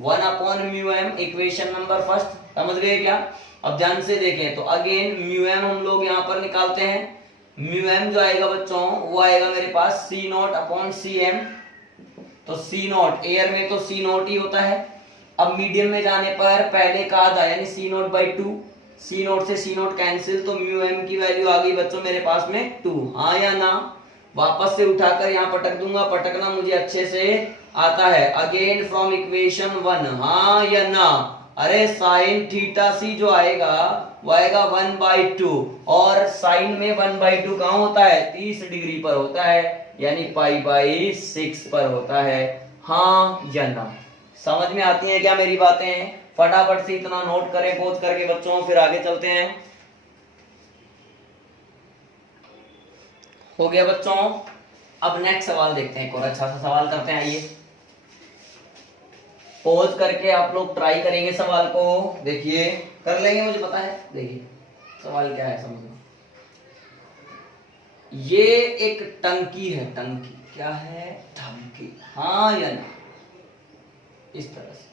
1/म्यू एम, इक्वेशन नंबर फर्स्ट, समझ गए क्या। अब ध्यान से देखें तो अगेन म्यू एम हम लोग यहाँ पर निकालते हैं। म्यू एम जो आएगा बच्चों वो आएगा मेरे पास सी नॉट अपॉन सी एम। तो सी नॉट एयर में तो सी नॉट ही होता है। अब मीडियम में जाने पर पहले का आधा यानी C naught by two, C naught से सी नॉट कैंसिल, तो म्यू एम की वैल्यू आ गई बच्चों मेरे पास में 2। हाँ या ना? वापस से उठाकर यहाँ पटक दूंगा, पटकना मुझे अच्छे से आता है। अगेन फ्रॉम इक्वेशन 1, हाँ या ना? अरे साइन थीटा सी जो आएगा वो आएगा 1/2 और साइन में 1/2 कहाँ होता है? 30 डिग्री पर होता है, यानी π/6 पर होता है। हाँ या ना? समझ में आती है क्या मेरी बातें? फटाफट से इतना नोट करें पॉज करके बच्चों, फिर आगे चलते हैं। हो गया बच्चों? अब नेक्स्ट सवाल देखते हैं, एक और अच्छा सा सवाल करते हैं। आइए पॉज करके आप लोग ट्राई करेंगे सवाल को, देखिए कर लेंगे मुझे पता है। देखिए सवाल क्या है समझो। ये एक टंकी है, टंकी क्या है? टंकी। हाँ या ना? इस तरह से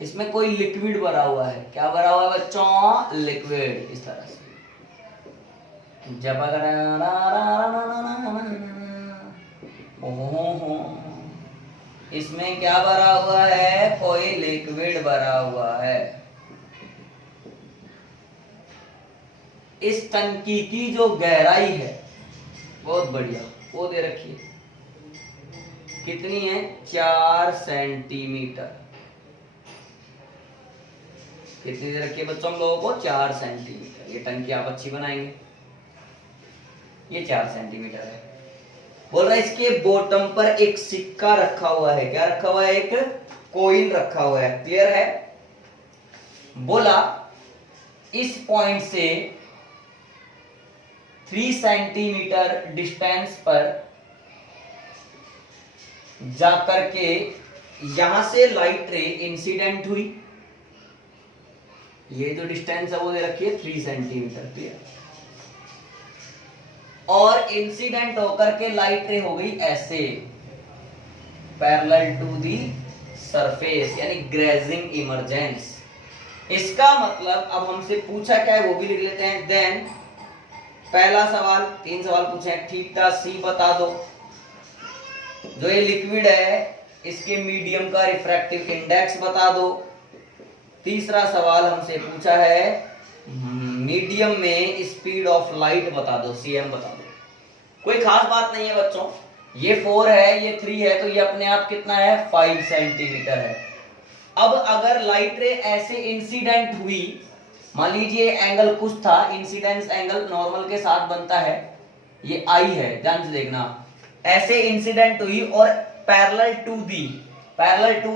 इसमें कोई लिक्विड भरा हुआ है। क्या भरा हुआ है बच्चों? लिक्विड। इस तरह से जब इसमें क्या भरा हुआ है? कोई लिक्विड भरा हुआ है। इस टंकी की जो गहराई है बहुत बढ़िया, वो दे रखी है। कितनी है? 4 सेंटीमीटर। कितनी दे रखी है बच्चों हम लोगों को? 4 सेंटीमीटर। ये टंकी आप अच्छी बनाएंगे। ये 4 सेंटीमीटर है। बोल रहा है इसके बॉटम पर एक सिक्का रखा हुआ है। क्या रखा हुआ है? एक कॉइन रखा हुआ है। क्लियर है? बोला इस पॉइंट से 3 सेंटीमीटर डिस्टेंस पर जाकर के यहां से लाइट रे इंसिडेंट हुई। ये जो डिस्टेंस है वो दे रखी है 3 सेंटीमीटर। क्लियर? और इंसिडेंट होकर के लाइट रे हो गई ऐसे पैरेलल टू दी सरफेस, यानी ग्रेजिंग इमर्जेंस। इसका मतलब अब हमसे पूछा क्या है वो भी लिख लेते हैं। देन पहला सवाल, 3 सवाल पूछे हैं। थीटा सी बता दो। जो ये लिक्विड है इसके मीडियम का रिफ्रैक्टिव इंडेक्स बता दो। तीसरा सवाल हमसे पूछा है मीडियम में स्पीड ऑफ लाइट बता दो, सीएम बता दो। कोई खास बात नहीं है बच्चों, ये 4 है ये 3 है तो ये अपने आप कितना है? 5 सेंटीमीटर है। अब अगर लाइट रे ऐसे इंसिडेंट हुई, मान लीजिए एंगल कुछ था, इंसिडेंस एंगल नॉर्मल के साथ बनता है, ये आई है, ध्यान से देखना। ऐसे इंसिडेंट हुई और पैरेलल टू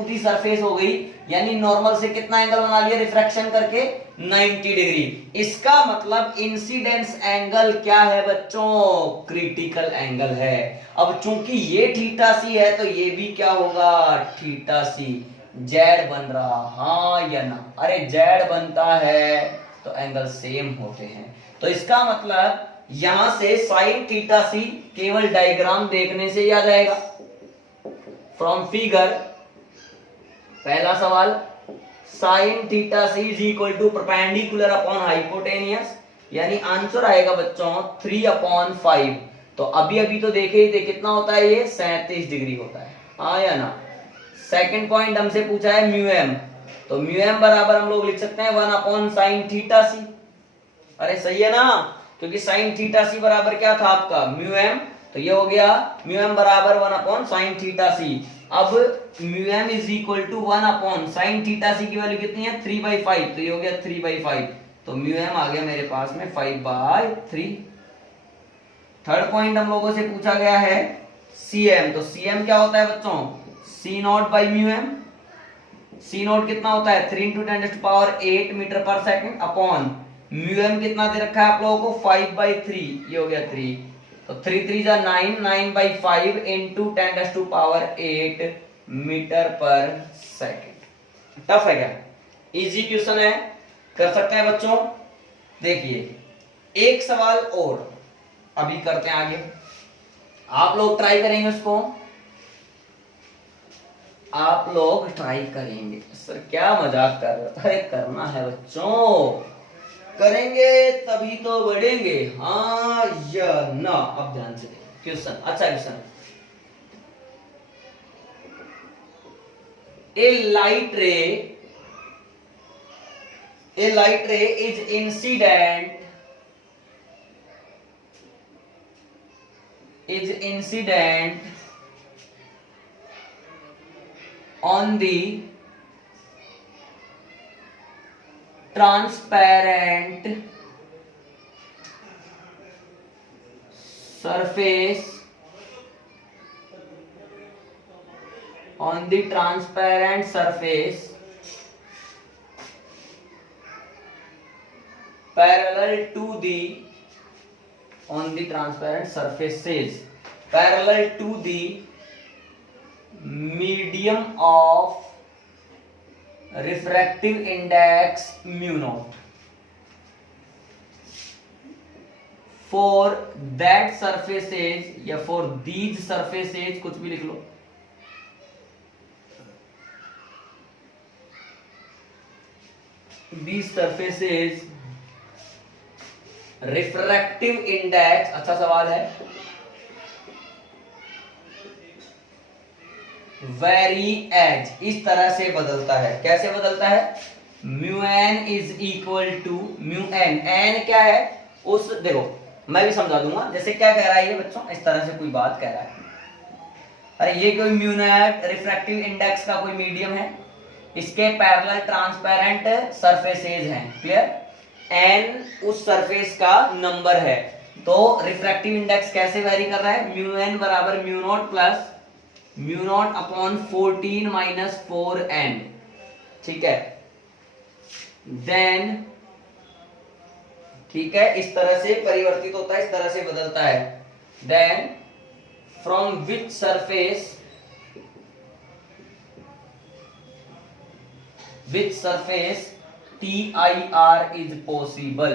दी सरफेस हो गई, यानी नॉर्मल से कितना एंगल बना लिया रिफ्रैक्शन करके? 90 डिग्री। इसका मतलब इंसिडेंस एंगल क्या है बच्चों? क्रिटिकल एंगल है। अब चूंकि ये थीटा सी है तो ये भी क्या होगा? थीटा सी। जेड बन रहा, हाँ या ना? अरे जेड बनता है तो एंगल सेम होते हैं। तो इसका मतलब यहां से साइन थीटा सी केवल डायग्राम देखने से याद आएगा। फ्रॉम फिगर पहला सवाल, sine theta C is equal to perpendicular upon hypotenuse, यानी आंसर आएगा बच्चों 3/5। तो अभी अभी तो देखे ही थे कितना होता है ये? 37 डिग्री होता है। हाँ या ना? सेकंड पॉइंट हमसे पूछा है म्यू एम, तो म्यू एम बराबर हम लोग लिख सकते हैं 1/sin थीटा सी। अरे सही है ना? क्योंकि साइन थीटा सी बराबर क्या था आपका? Mu m. तो ये हो गया म्यू एम बराबर 1/sin थीटा सी। अब mu M is equal to 1/sin theta C की वैल्यू कितनी है? 3/5। तो ये हो गया 3/5। तो म्यू एम आ गया मेरे पास में 5/3। थर्ड पॉइंट हम लोगों से पूछा गया है सीएम, तो सीएम क्या होता है बच्चों? C naught by mu M. C naught कितना होता है? 3 × 10⁸ मीटर पर सेकंड अपॉन म्यू एम कितना दे रखा है आप लोगों को? 5/3। ये हो गया 3। तो 3 3 जा 9, 9/5 × 10⁸ मीटर पर सेकंड। टफ है क्या? इजी क्वेश्चन है, कर सकते हैं बच्चों। देखिए एक सवाल और अभी करते हैं आगे, आप लोग ट्राई करेंगे उसको, आप लोग ट्राई करेंगे। सर क्या मजाक कर रहे हो? अरे करना है बच्चों, करेंगे तभी तो बढ़ेंगे, हाँ या ना। अब ध्यान से क्वेश्चन, अच्छा क्वेश्चन। ए लाइट रे is incident on the transparent surface parallel to the medium of refractive index mu naught. For that surfaces या for these surfaces, कुछ भी लिख लो, these surfaces refractive index, अच्छा सवाल है, वेरी एज, इस तरह से बदलता है। कैसे बदलता है? Mu n is equal to mu n, n क्या है उस, देखो मैं भी समझा दूंगा। जैसे क्या कह रहा है ये बच्चों, इस तरह से कोई बात कह रहा है, अरे ये कोई म्यू नॉट रिफ्रैक्टिव इंडेक्स का कोई मीडियम है, इसके पैरेलल ट्रांसपेरेंट सरफेसेज हैं, क्लियर, एन उस सरफेस का नंबर है, तो रिफ्रैक्टिव इंडेक्स कैसे वेरी कर रहा है? म्यू एन बराबर mu naught plus mu naught upon 14 minus 4n, ठीक है। देन ठीक है, इस तरह से परिवर्तित होता है, इस तरह से बदलता है। Then from which surface TIR is possible,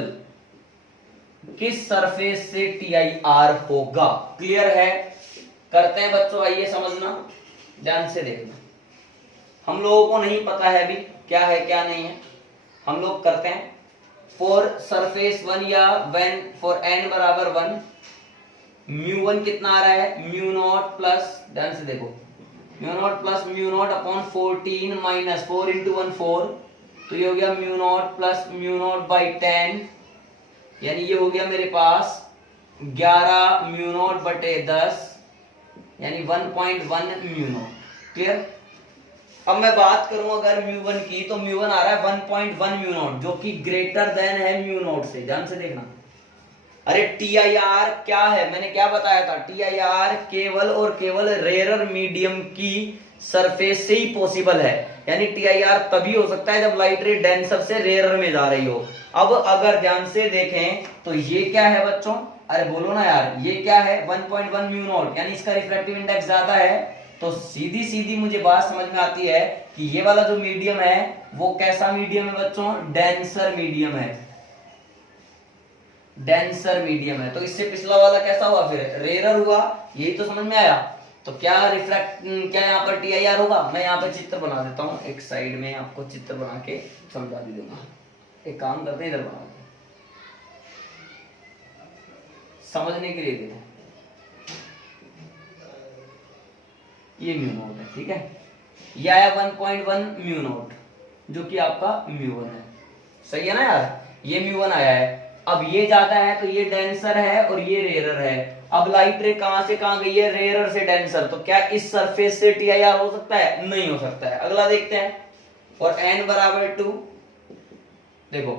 किस सरफेस से TIR होगा, क्लियर है? करते हैं बच्चों, आइए समझना, ध्यान से देखना। हम लोगों को नहीं पता है अभी क्या है क्या नहीं है, हम लोग करते हैं। फॉर सरफेस 1 या व्हेन फॉर n बराबर 1, म्यू 1 कितना आ रहा है? म्यू नॉट प्लस, ध्यान से देखो, mu naught plus mu naught upon 14 minus 4 into 1 4, तो ये हो गया mu naught plus mu naught by 10, यानी ये हो गया मेरे पास 11 म्यू नॉट बटे 10, यानी 1.1 म्यू नॉट, क्लियर। अब मैं बात करूं अगर म्यू 1 की, तो म्यू 1 आ रहा है 1.1 म्यू नॉट, जो कि ग्रेटर देन है म्यू नॉट से, ध्यान से देखना। अरे TIR क्या है, मैंने क्या बताया था? TIR केवल और केवल रेयर मीडियम की सरफेस से ही पॉसिबल है, यानी TIR तभी हो सकता है जब लाइट रे डेंसर से रेयर में जा रही हो। अब अगर ध्यान से देखें तो ये क्या है बच्चों, अरे बोलो ना यार, ये क्या है? 1.1 म्यू नॉट, यानी इसका रिफ्रैक्टिव इंडेक्स ज्यादा है, तो सीधी सीधी मुझे बात समझ में आती है कि ये वाला जो मीडियम है वो कैसा मीडियम है बच्चों? डेंसर मीडियम है, डेंसर मीडियम है। तो इससे पिछला वाला कैसा हुआ? फिर रेयर हुआ, यही तो समझ में आया। तो क्या क्या यहाँ पर TIR होगा? मैं यहाँ पर चित्र बना देता हूँ, एक साइड में आपको चित्र बना के समझा भी दूंगा। एक काम करते हैं, इधर बना दो, समझने के लिए देखो, ये म्यू नॉट है, ठीक है, ये आया 1.1 म्यू नॉट, जो कि आपका म्यू 1 है, सही है ना यार, ये म्यू 1 आया है। अब ये जाता है तो ये डेंसर है और ये रेयरर है। अब लाइट रे कहां से कहां गई है? रेयरर से डेंसर, तो क्या इस सरफेस से TIR हो सकता है? नहीं हो सकता है। अगला देखते हैं, और n बराबर 2, देखो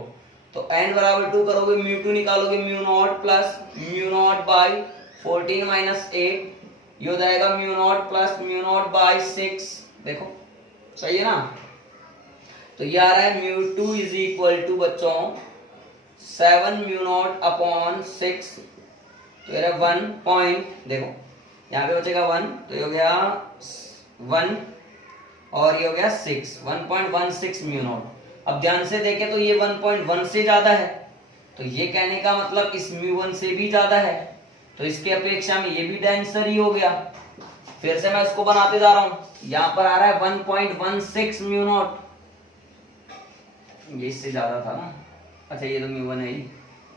तो n बराबर 2 करोगे, म्यू 2 निकालोगे, mu naught plus mu naught by 14 minus 8, ये हो जाएगा mu naught plus mu naught by 6, देखो सही है ना। तो ये आ रहा है म्यू 2 इज इक्वल टू बच्चों 7 म्यू नॉट अपॉन 6, तो ये 1 पॉइंट, देखो यहाँ पे बचेगा 1, तो ये हो गया 1 और ये हो गया 6, 1.16 म्यू नॉट। अब ध्यान से देखें तो ये 1.1 से ज्यादा है, तो ये कहने का मतलब इस म्यू 1 से भी ज्यादा है, तो इसके अपेक्षा में ये भी डेंसर ही हो गया। फिर से मैं इसको बनाते जा रहा हूं, यहां पर आ रहा है 1.16 म्यू नॉट, ये इससे ज्यादा था ना, अच्छा ये तो μ1 है ही,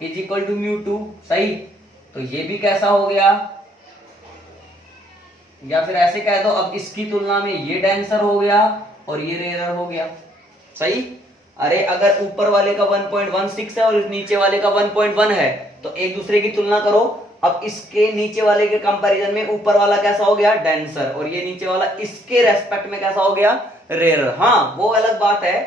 इज इक्वल टू μ2, सही। तो ये भी कैसा हो गया, या फिर ऐसे कह दो, अब इसकी तुलना में ये डेंसर हो गया और ये रेयर हो गया, सही। अरे अगर ऊपर वाले का 1.16 है और नीचे वाले का 1.1 है तो एक दूसरे की तुलना करो। अब इसके नीचे वाले के कंपैरिजन में ऊपर वाला कैसा हो गया, डेंसर, और ये नीचे वाला इसके रेस्पेक्ट में कैसा हो गया, रेयर। हाँ वो अलग बात है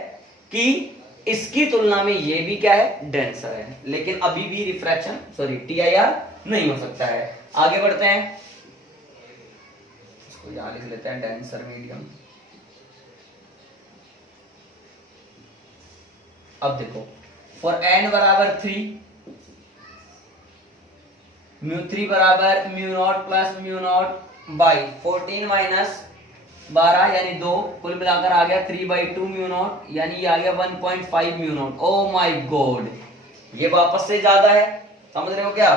कि इसकी तुलना में ये भी क्या है, डेंसर है, लेकिन अभी भी रिफ्रैक्शन सॉरी TIR नहीं हो सकता है। आगे बढ़ते हैं, इसको यहां लिख लेते हैं डेंसर मीडियम। अब देखो फॉर n बराबर 3, μ3 बराबर μ0 प्लस μ0 बाई 14 माइनस 12 यानी 2, कुल मिलाकर आ गया 3/2 μ0, यानी ये आ गया 1.5 μ0। ओ माय गॉड, ये वापस से ज्यादा है, समझ रहे हो क्या?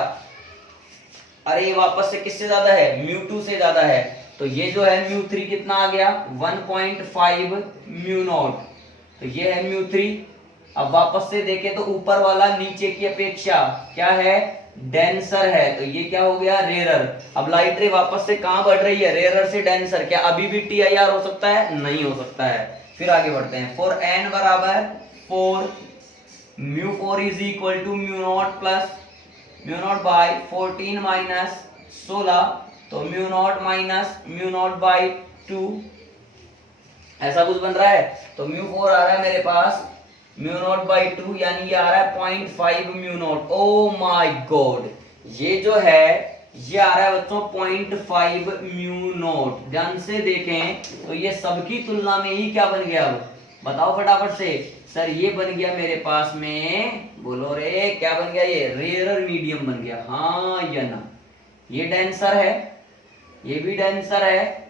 अरे ये वापस से किससे ज्यादा है, μ2 से ज्यादा है। तो ये जो है μ3 कितना आ गया, 1.5 μ0, तो ये है μ3। अब वापस से देखें तो ऊपर वाला नीचे की अपेक्षा क्या है, डेंसर है, तो ये क्या हो गया, रेयरर। अब लाइट रे वापस से कहां बढ़ रही है, रेयरर से डेंसर, क्या अभी भी TIR हो सकता है, नहीं हो सकता है। फिर आगे बढ़ते हैं, फॉर n बराबर 4, μ4 is equal to μ0 plus μ0 by 14 minus 16, तो μ0 माइनस μ0 बाई 2, ऐसा कुछ बन रहा है। तो μ4 आ रहा है मेरे पास μ0 बाई 2, यानी ये आ रहा है 0.5 μ0। ओ माय गॉड, ये जो है ये आ रहा है बच्चों 0.5 μ0। ध्यान से देखें तो ये सबकी तुलना में ही क्या बन गया, अब बताओ फटाफट से। सर ये बन गया मेरे पास में, बोलो रे क्या बन गया, ये रेयर मीडियम बन गया, हाँ या ना। ये डेंसर है, ये भी डेंसर है।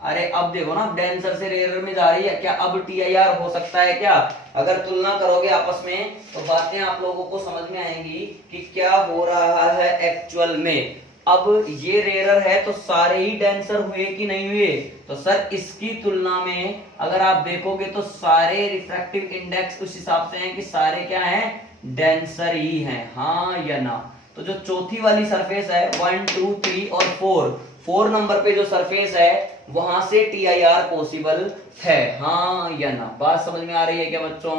अरे अब देखो ना, डेंसर से रेयर में जा रही है, क्या अब TIR हो सकता है क्या? अगर तुलना करोगे आपस में तो बातें आप लोगों को समझ में आएंगी कि क्या हो रहा है एक्चुअल में। अब ये रेयर है तो सारे ही डेंसर हुए कि नहीं हुए, तो सर इसकी तुलना में अगर आप देखोगे तो सारे रिफ्रैक्टिव इंडेक्स उस हिसाब से हैं कि सारे क्या हैं, डेंसर ही हैं, हाँ या ना। तो जो चौथी वाली सरफेस है 1 2 3 और 4 नंबर पे जो सरफेस है वहां से TIR पॉसिबल है, हाँ या ना। बात समझ में आ रही है क्या बच्चों?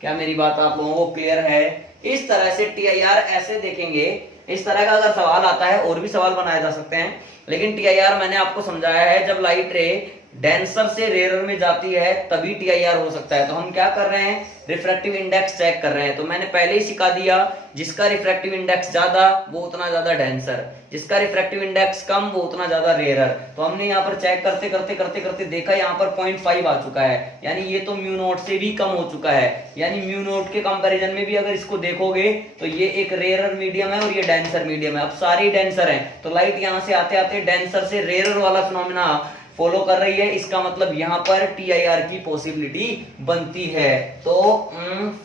क्या मेरी बात आप लोगों को क्लियर है? इस तरह से TIR ऐसे देखेंगे, इस तरह का अगर सवाल आता है, और भी सवाल बनाए जा सकते हैं, लेकिन TIR मैंने आपको समझाया है जब लाइट रे डेंसर से रेयर में जाती है तभी TIR हो सकता है। तो हम क्या कर रहे हैं, रिफ्रैक्टिव इंडेक्स चेक कर रहे हैं। तो मैंने पहले ही सिखा दिया, जिसका रिफ्रैक्टिव इंडेक्स ज्यादा वो उतना ज्यादा डेंसर, जिसका रिफ्रैक्टिव इंडेक्स कम वो उतना ज्यादा रेयर। तो हमने यहाँ पर चेक करते करते करते करते देखा यहाँ पर 0.5 आ चुका है, यानी ये तो μ0 से भी कम हो चुका है, यानी μ0 के कंपैरिजन में भी अगर इसको देखोगे तो ये एक रेयर मीडियम है और ये डेंसर मीडियम है। अब सारे डेंसर हैं तो लाइट यहाँ से आते आते डेंसर से रेयर वाला फिनोमेना फॉलो कर रही है, इसका मतलब यहां पर TIR की पॉसिबिलिटी बनती है। तो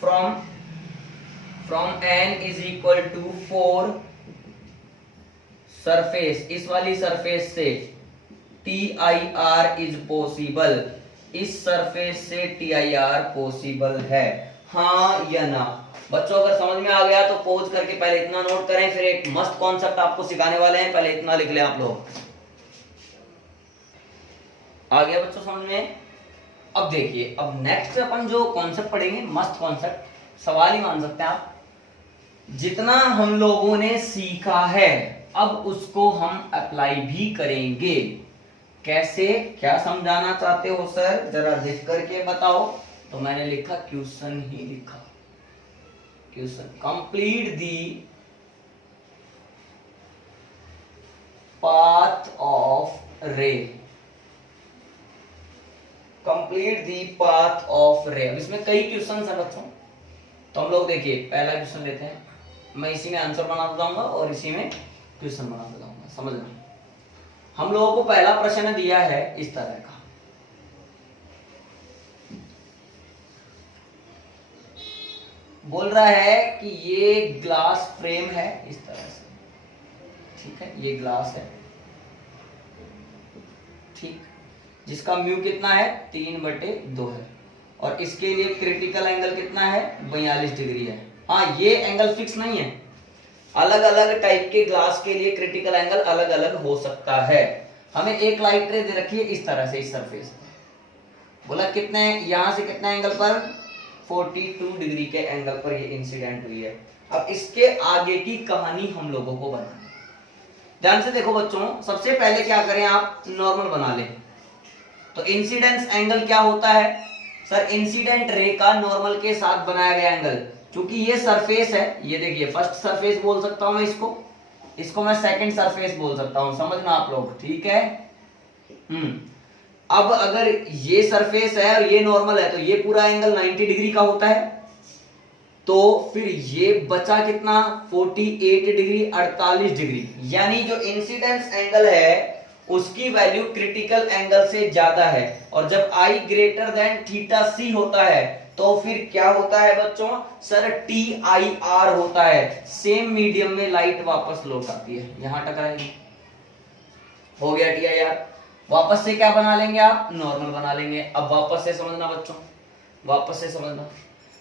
from n is equal to 4 surface, इस वाली सरफेस से TIR इज पॉसिबल, इस सरफेस से TIR पॉसिबल है, हाँ या ना। बच्चों अगर समझ में आ गया तो पॉज करके पहले इतना नोट करें, फिर एक मस्त कॉन्सेप्ट आपको सिखाने वाले हैं, पहले इतना लिख लें आप लोग। आ गया बच्चों समझ में? अब देखिए, अब नेक्स्ट अपन जो कॉन्सेप्ट पढ़ेंगे, मस्त कॉन्सेप्ट, सवाल ही मान सकते हैं आप। जितना हम लोगों ने सीखा है अब उसको हम अप्लाई भी करेंगे। कैसे, क्या समझाना चाहते हो सर, जरा लिख करके बताओ। तो मैंने लिखा क्वेश्चन ही लिखा, question complete the path of रे, कंप्लीट दी पाथ ऑफ रे। अब इसमें कई क्वेश्चन है बच्चों, तो हम लोग देखिए पहला क्वेश्चन लेते हैं, मैं इसी में आंसर बनाता जाऊंगा और इसी में क्वेश्चन बनाता जाऊंगा, समझना। हम लोगों को पहला प्रश्न दिया है इस तरह का, बोल रहा है कि ये ग्लास फ्रेम है इस तरह से, ठीक है, ये ग्लास है, ठीक, जिसका म्यू कितना है 3/2 है, और इसके लिए क्रिटिकल एंगल कितना है, 42 डिग्री है। हाँ, ये एंगल फिक्स नहीं है, अलग अलग टाइप के ग्लास के लिए क्रिटिकल एंगल अलग अलग हो सकता है। हमें एक लाइट रे दे रखी है इस तरह से, इस सरफेस पर, बोला कितने, यहां से कितने एंगल पर, 42 डिग्री के एंगल पर ये इंसिडेंट हुई है। अब इसके आगे की कहानी हम लोगों को बनानी है। ध्यान से देखो बच्चों, सबसे पहले क्या करें, आप नॉर्मल बना ले। तो इंसिडेंस एंगल क्या होता है सर, इंसिडेंट रे का नॉर्मल के साथ बनाया गया एंगल। क्योंकि ये सरफेस है, ये देखिए फर्स्ट सरफेस बोल सकता हूं मैं इसको मैं सेकंड सरफेस बोल सकता हूं, समझना आप लोग, ठीक है। अब अगर ये सरफेस है और ये नॉर्मल है तो ये पूरा एंगल 90 डिग्री का होता है। तो फिर ये बचा कितना, 48 डिग्री, 48 डिग्री, यानी जो इंसिडेंस एंगल है उसकी वैल्यू क्रिटिकल एंगल से ज्यादा है। और जब I greater than theta C होता है तो फिर क्या होता है बच्चों, सर TIR होता है, सेम मीडियम में लाइट वापस लौट आती है, यहां टकराएगी, हो गया TIR। वापस से क्या बना लेंगे आप, नॉर्मल बना लेंगे। अब वापस से समझना बच्चों, वापस से समझना,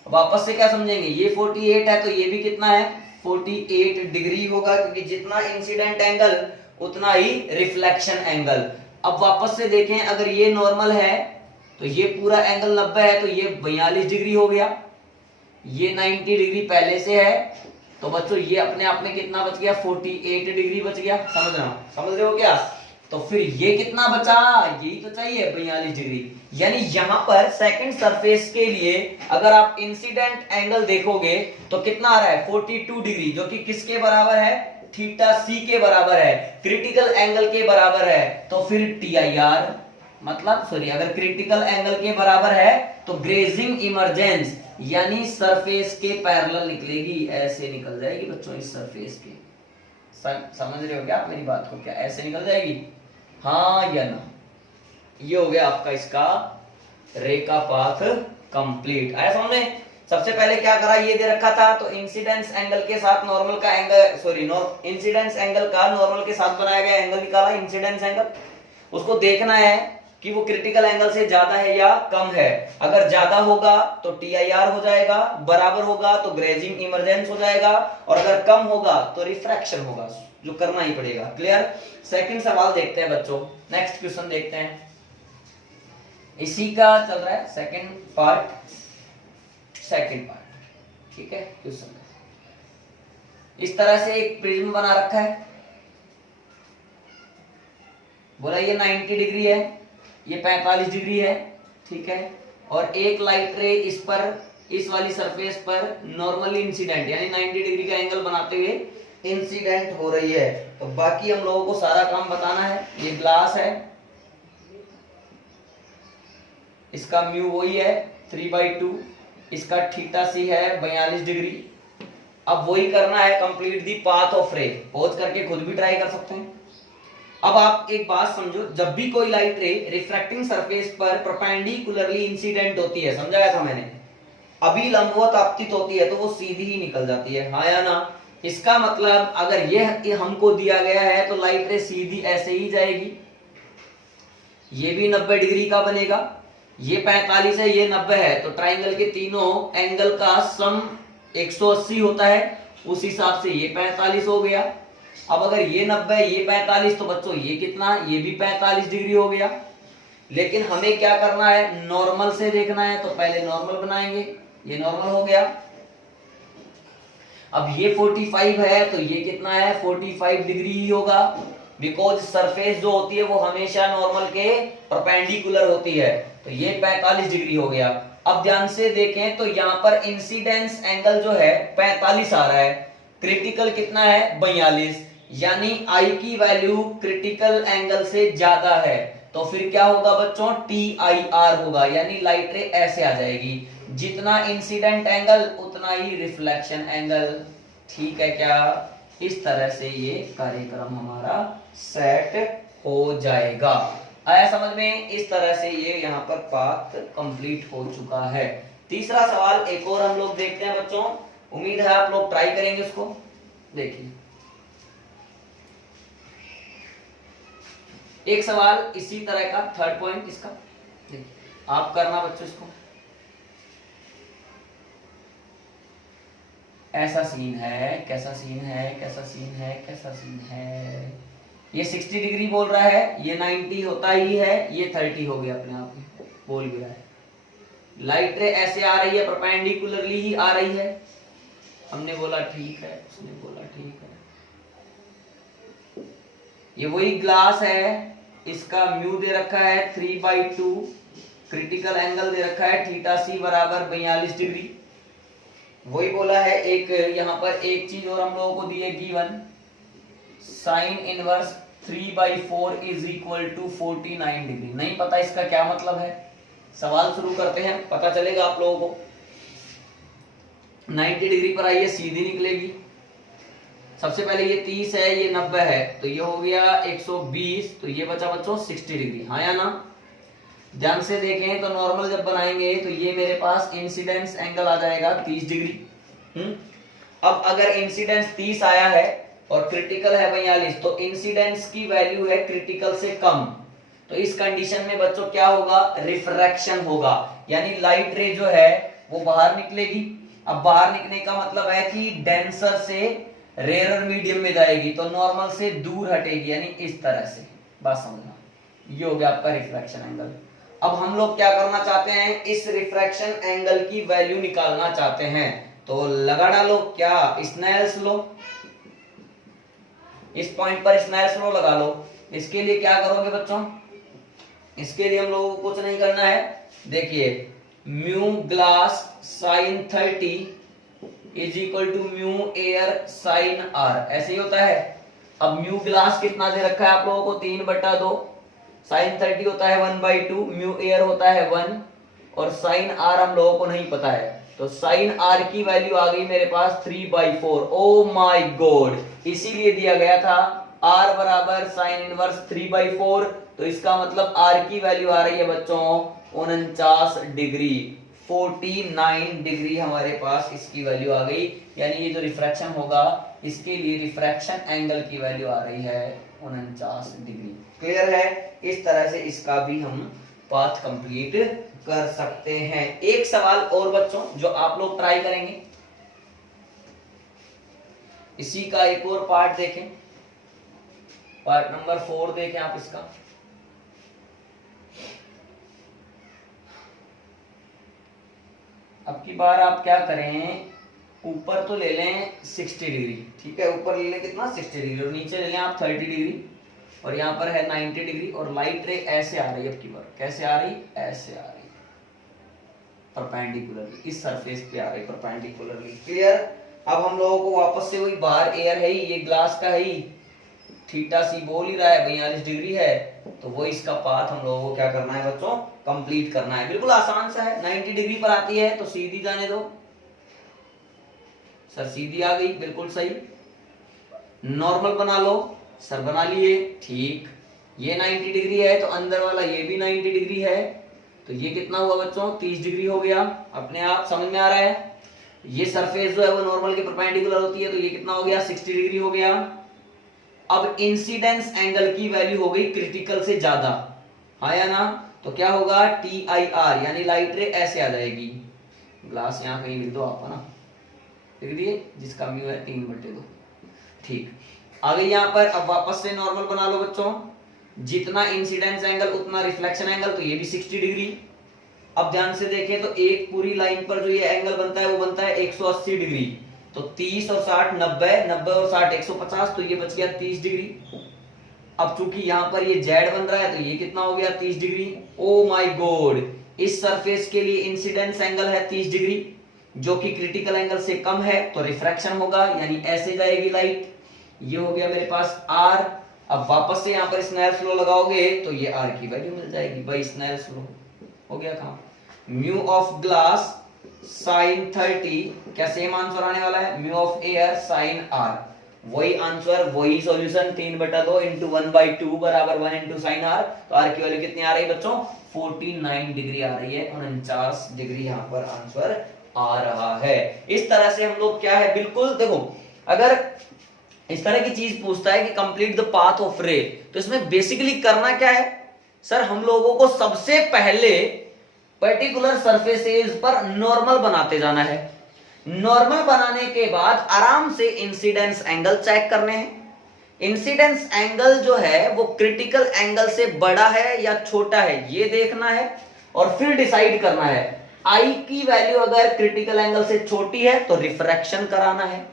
वापस से क्या समझेंगे, ये 48 है तो ये भी कितना है, 48 डिग्री होगा, क्योंकि जितना इंसिडेंट एंगल उतना ही रिफ्लेक्शन एंगल। अब वापस से देखें, अगर ये नॉर्मल है तो ये पूरा एंगल 90 है तो ये 42 डिग्री हो गया, ये 90 डिग्री पहले से है, तो बच्चों ये अपने आप में कितना बच गया, 48 डिग्री बच गया। समझ रहे हो क्या। तो फिर ये कितना बचा, यही तो चाहिए, 42 डिग्री। यानी यहां पर सेकंड सरफेस के लिए अगर आप इंसिडेंट एंगल देखोगे तो कितना आ रहा है, 42 डिग्री, जो कि किसके बराबर है, थीटा C के बराबर है, क्रिटिकल एंगल के बराबर है। तो फिर TIR मतलब सॉरी, अगर क्रिटिकल एंगल के बराबर है तो ग्रेजिंग इमरजेंस यानी सरफेस के पैरेलल निकलेगी, ऐसे निकल जाएगी बच्चों इस सरफेस के। समझ रहे हो क्या आप मेरी बात को, क्या ऐसे निकल जाएगी, हाँ या ना। ये हो गया आपका इसका रे का पाथ कंप्लीट। आया समझ। सबसे पहले क्या करा, ये दे रखा था तो इंसिडेंस एंगल के साथ नॉर्मल का एंगल, सॉरी इंसिडेंस एंगल का नॉर्मल के साथ बनाया गया एंगल निकाला, इंसिडेंस एंगल। उसको देखना है कि वो क्रिटिकल एंगल से ज्यादा है या कम है। अगर ज्यादा होगा तो TIR हो जाएगा, बराबर होगा तो ग्रेजिंग इमरजेंस हो जाएगा, और अगर कम होगा तो रिफ्रैक्शन होगा, जो करना ही पड़ेगा। क्लियर। सेकंड सवाल देखते हैं बच्चों, नेक्स्ट क्वेश्चन देखते हैं, इसी का चल रहा है सेकंड पार्ट, ठीक है। क्वेश्चन इस तरह से एक प्रिज्म बना रखा है, बोला ये 90 डिग्री है, ये 45 डिग्री है, ठीक है। और एक लाइट रे इस पर, इस वाली सरफेस पर नॉर्मली इंसिडेंट यानी 90 डिग्री का एंगल बनाते हुए इंसिडेंट हो रही है। तो बाकी हम लोगों को सारा काम बताना है। ये ग्लास है, इसका म्यू वही है 3/2, इसका थीटा C है 42 डिग्री। अब वही करना है, कंप्लीट दी पाथ ऑफ रे। पॉज करके खुद भी ट्राई कर सकते हैं। अब आप एक बात समझो, जब भी कोई लाइट रे रिफ्रैक्टिंग सरफेस पर परपेंडिकुलरली इंसिडेंट होती है, समझाया था मैंने, अभी लंबवत आपतित होती है तो वो सीधी ही निकल जाती है, हाँ या ना। इसका मतलब अगर ये हमको दिया गया है तो लाइट रे सीधी ऐसे ही जाएगी, ये भी 90 डिग्री का बनेगा, ये 45 है, ये 90 है, तो ट्राइंगल के तीनों एंगल का सम 180 होता है, उस हिसाब से ये 45 हो गया। अब अगर ये 90 ये 45 तो बच्चों ये कितना, ये भी 45 डिग्री हो गया। लेकिन हमें क्या करना है, नॉर्मल से देखना है, तो पहले नॉर्मल बनाएंगे, ये नॉर्मल हो गया। अब ये 45 है तो ये कितना है, 45 डिग्री ही होगा, बिकॉज सरफेस जो होती है वो हमेशा नॉर्मल के परपेंडिकुलर होती है। तो ये 45 डिग्री हो गया। अब ध्यान से देखें तो यहाँ पर इंसिडेंस एंगल जो है 45 आ रहा है, क्रिटिकल कितना है 42, यानी I की वैल्यू क्रिटिकल एंगल से ज्यादा है। तो फिर क्या होगा बच्चों, TIR होगा, यानी लाइट रे ऐसे आ जाएगी, जितना इंसिडेंट एंगल उतना ही रिफ्लेक्शन एंगल, ठीक है क्या। इस तरह से ये कार्यक्रम हमारा सेट हो जाएगा। आया समझ में। इस तरह से ये यहाँ पर पाथ कंप्लीट हो चुका है। तीसरा सवाल एक और हम लोग देखते हैं बच्चों, उम्मीद है आप लोग ट्राई करेंगे उसको। देखिए एक सवाल इसी तरह का, थर्ड पॉइंट इसका, देखिए आप करना बच्चों इसको। ऐसा सीन है, कैसा सीन है, कैसा सीन है, कैसा सीन है। ये 60 डिग्री बोल रहा है, ये 90 होता ही है, ये 30 हो गया अपने आप में, बोल भी रहा है। लाइट रे ऐसे आ रही है, परपेंडिकुलरली ही आ रही है। हमने बोला ठीक है, उसने बोला ठीक है। ये वही ग्लास है, इसका म्यू दे रखा है 3/2, क्रिटिकल एंगल दे रखा है थीटा सी बराबर 42 डिग्री। वही बोला है। एक यहाँ पर एक चीज और हम लोगों को दी है given, sine inverse 3/4 is equal to 49 degree. नहीं पता इसका क्या मतलब है, सवाल शुरू करते हैं, पता चलेगा आप लोगों को। 90 डिग्री पर आइए, सीधी निकलेगी। सबसे पहले ये 30 है, ये 90 है, तो ये हो गया 120, तो ये बचा बच्चों 60 डिग्री, हाँ या ना। ध्यान से देखें तो नॉर्मल जब बनाएंगे तो ये मेरे पास इंसिडेंस एंगल आ जाएगा 30 डिग्री। अब अगर इंसिडेंस 30 आया है और क्रिटिकल है 42, तो इंसिडेंस की वैल्यू है क्रिटिकल से कम, तो इस कंडीशन में बच्चों क्या होगा, रिफ्रैक्शन होगा, यानी लाइट रे जो है वो बाहर निकलेगी। अब बाहर निकलने का मतलब है कि डेंसर से रेयर मीडियम में जाएगी, तो नॉर्मल से दूर हटेगी, यानी इस तरह से। बात समझना, ये हो गया आपका रिफ्रैक्शन एंगल। अब हम लोग क्या करना चाहते हैं, इस रिफ्रैक्शन एंगल की वैल्यू निकालना चाहते हैं, तो लगा डालो क्या, स्नेल्स लो, इस पॉइंट पर स्नेल्स लो लगा लो। इसके लिए क्या करोगे बच्चों, इसके लिए हम लोगों को कुछ नहीं करना है। देखिए mu glass sine 30 is equal to mu air sine are, ऐसे ही होता है। अब म्यू ग्लास कितना दे रखा है आप लोगों को, 3/2, साइन 30 होता है 1/2, म्यू एयर होता है 1, और साइन आर हम लोगों को नहीं पता है, तो साइन आर की वैल्यू आ गई मेरे पास 3/4। ओ माय गॉड, इसीलिए दिया गया था आर बराबर साइन इनवर्स 3/4, तो इसका मतलब आर की वैल्यू आ रही है बच्चों 49 डिग्री, 49 डिग्री हमारे पास इसकी वैल्यू आ गई। यानी ये जो रिफ्रैक्शन होगा इसके लिए रिफ्रैक्शन एंगल की वैल्यू आ रही है 49 डिग्री। क्लियर है, इस तरह से इसका भी हम पाथ कंप्लीट कर सकते हैं। एक सवाल और बच्चों जो आप लोग ट्राई करेंगे, इसी का एक और पार्ट देखें, पार्ट नंबर 4 देखें आप इसका। अब की बार आप क्या करें, ऊपर तो ले लें 60 डिग्री, ठीक है, ऊपर ले लें कितना 60 डिग्री, और नीचे ले लें आप 30 डिग्री, और यहाँ पर है 90 डिग्री, और लाइट रे ऐसे आ रही है। अब की बार कैसे आ रही, ऐसे आ रही, परपेंडिकुलरली, इस सरफेस पे आ रही परपेंडिकुलरली। क्लियर। अब हम लोगों को वापस से वही, बाहर एयर है ही, ये ग्लास का है ही, थीटा सी बोल ही रहा है 42 डिग्री है, तो वो इसका पाथ हम लोगों को क्या करना है बच्चों, कंप्लीट करना है। बिल्कुल आसान सा है, 90 डिग्री पर आती है तो सीधी जाने दो। सर सीधी आ गई, बिल्कुल सही। नॉर्मल बना लो, सर बना लिए, ठीक। ये 90 डिग्री है तो अंदर वाला ये भी 90 डिग्री है, तो ये कितना हुआ बच्चों, 30 डिग्री हो गया। अपने आप समझ में आ रहा है। ये सरफेस जो है वो नॉर्मल के परपेंडिकुलर होती है, तो ये कितना हो गया, 60 डिग्री हो गया। अब इंसिडेंस एंगल की वैल्यू हो गई क्रिटिकल से ज्यादा, हाँ या ना, तो क्या होगा, TIR, यानी लाइट रे ऐसे आ जाएगी। ग्लास यहाँ कहीं लिख दो आप, है ना, लिख दिए, जिसका म्यू है 3/2, ठीक। आ गई यहाँ पर। अब वापस से नॉर्मल बना लो बच्चों, जितना इंसिडेंस एंगल उतना रिफ्लेक्शन एंगल, तो ये भी 60 डिग्री। अब ध्यान से देखें तो एक पूरी लाइन पर जो ये एंगल बनता है वो बनता है 180 डिग्री, तो 30 और 60 90, 90 और 60 150, तो ये बच गया 30 डिग्री। अब चूंकि यहाँ पर ये जेड बन रहा है तो ये कितना हो गया, 30 डिग्री। ओ माय गॉड, इस सरफेस के लिए इंसिडेंस एंगल है 30 डिग्री, जो कि क्रिटिकल एंगल से कम है, तो रिफ्रैक्शन होगा, यानी ऐसे जाएगी लाइट। ये हो गया मेरे पास आर। अब वापस से यहाँ पर स्नेल्स लॉ लगाओगे तो ये आर की वैल्यू मिल जाएगी भाई, स्नेल्स लॉ हो गया काम। म्यू ऑफ ग्लास साइन 30, क्या सेम आंसर आने वाला है, mu of air sine r, वही आंसर, वही सॉल्यूशन, 3/2 इंटू 1/2 बराबर 1 इंटू साइन आर। तो आर की वैल्यू कितनी आ रही है बच्चों, 49 डिग्री आ रही है, 49 डिग्री यहाँ पर आंसर आ रहा है। इस तरह से हम लोग क्या है, बिल्कुल देखो, अगर इस तरह की चीज पूछता है कि कंप्लीट द पाथ ऑफ रे, तो इसमें बेसिकली करना क्या है सर, हम लोगों को सबसे पहले पर्टिकुलर सरफेसेस पर नॉर्मल बनाते जाना है। नॉर्मल बनाने के बाद आराम से इंसिडेंस एंगल चेक करने हैं। इंसिडेंस एंगल जो है वो क्रिटिकल एंगल से बड़ा है या छोटा है ये देखना है और फिर डिसाइड करना है। आई की वैल्यू अगर क्रिटिकल एंगल से छोटी है तो रिफ्रैक्शन कराना है,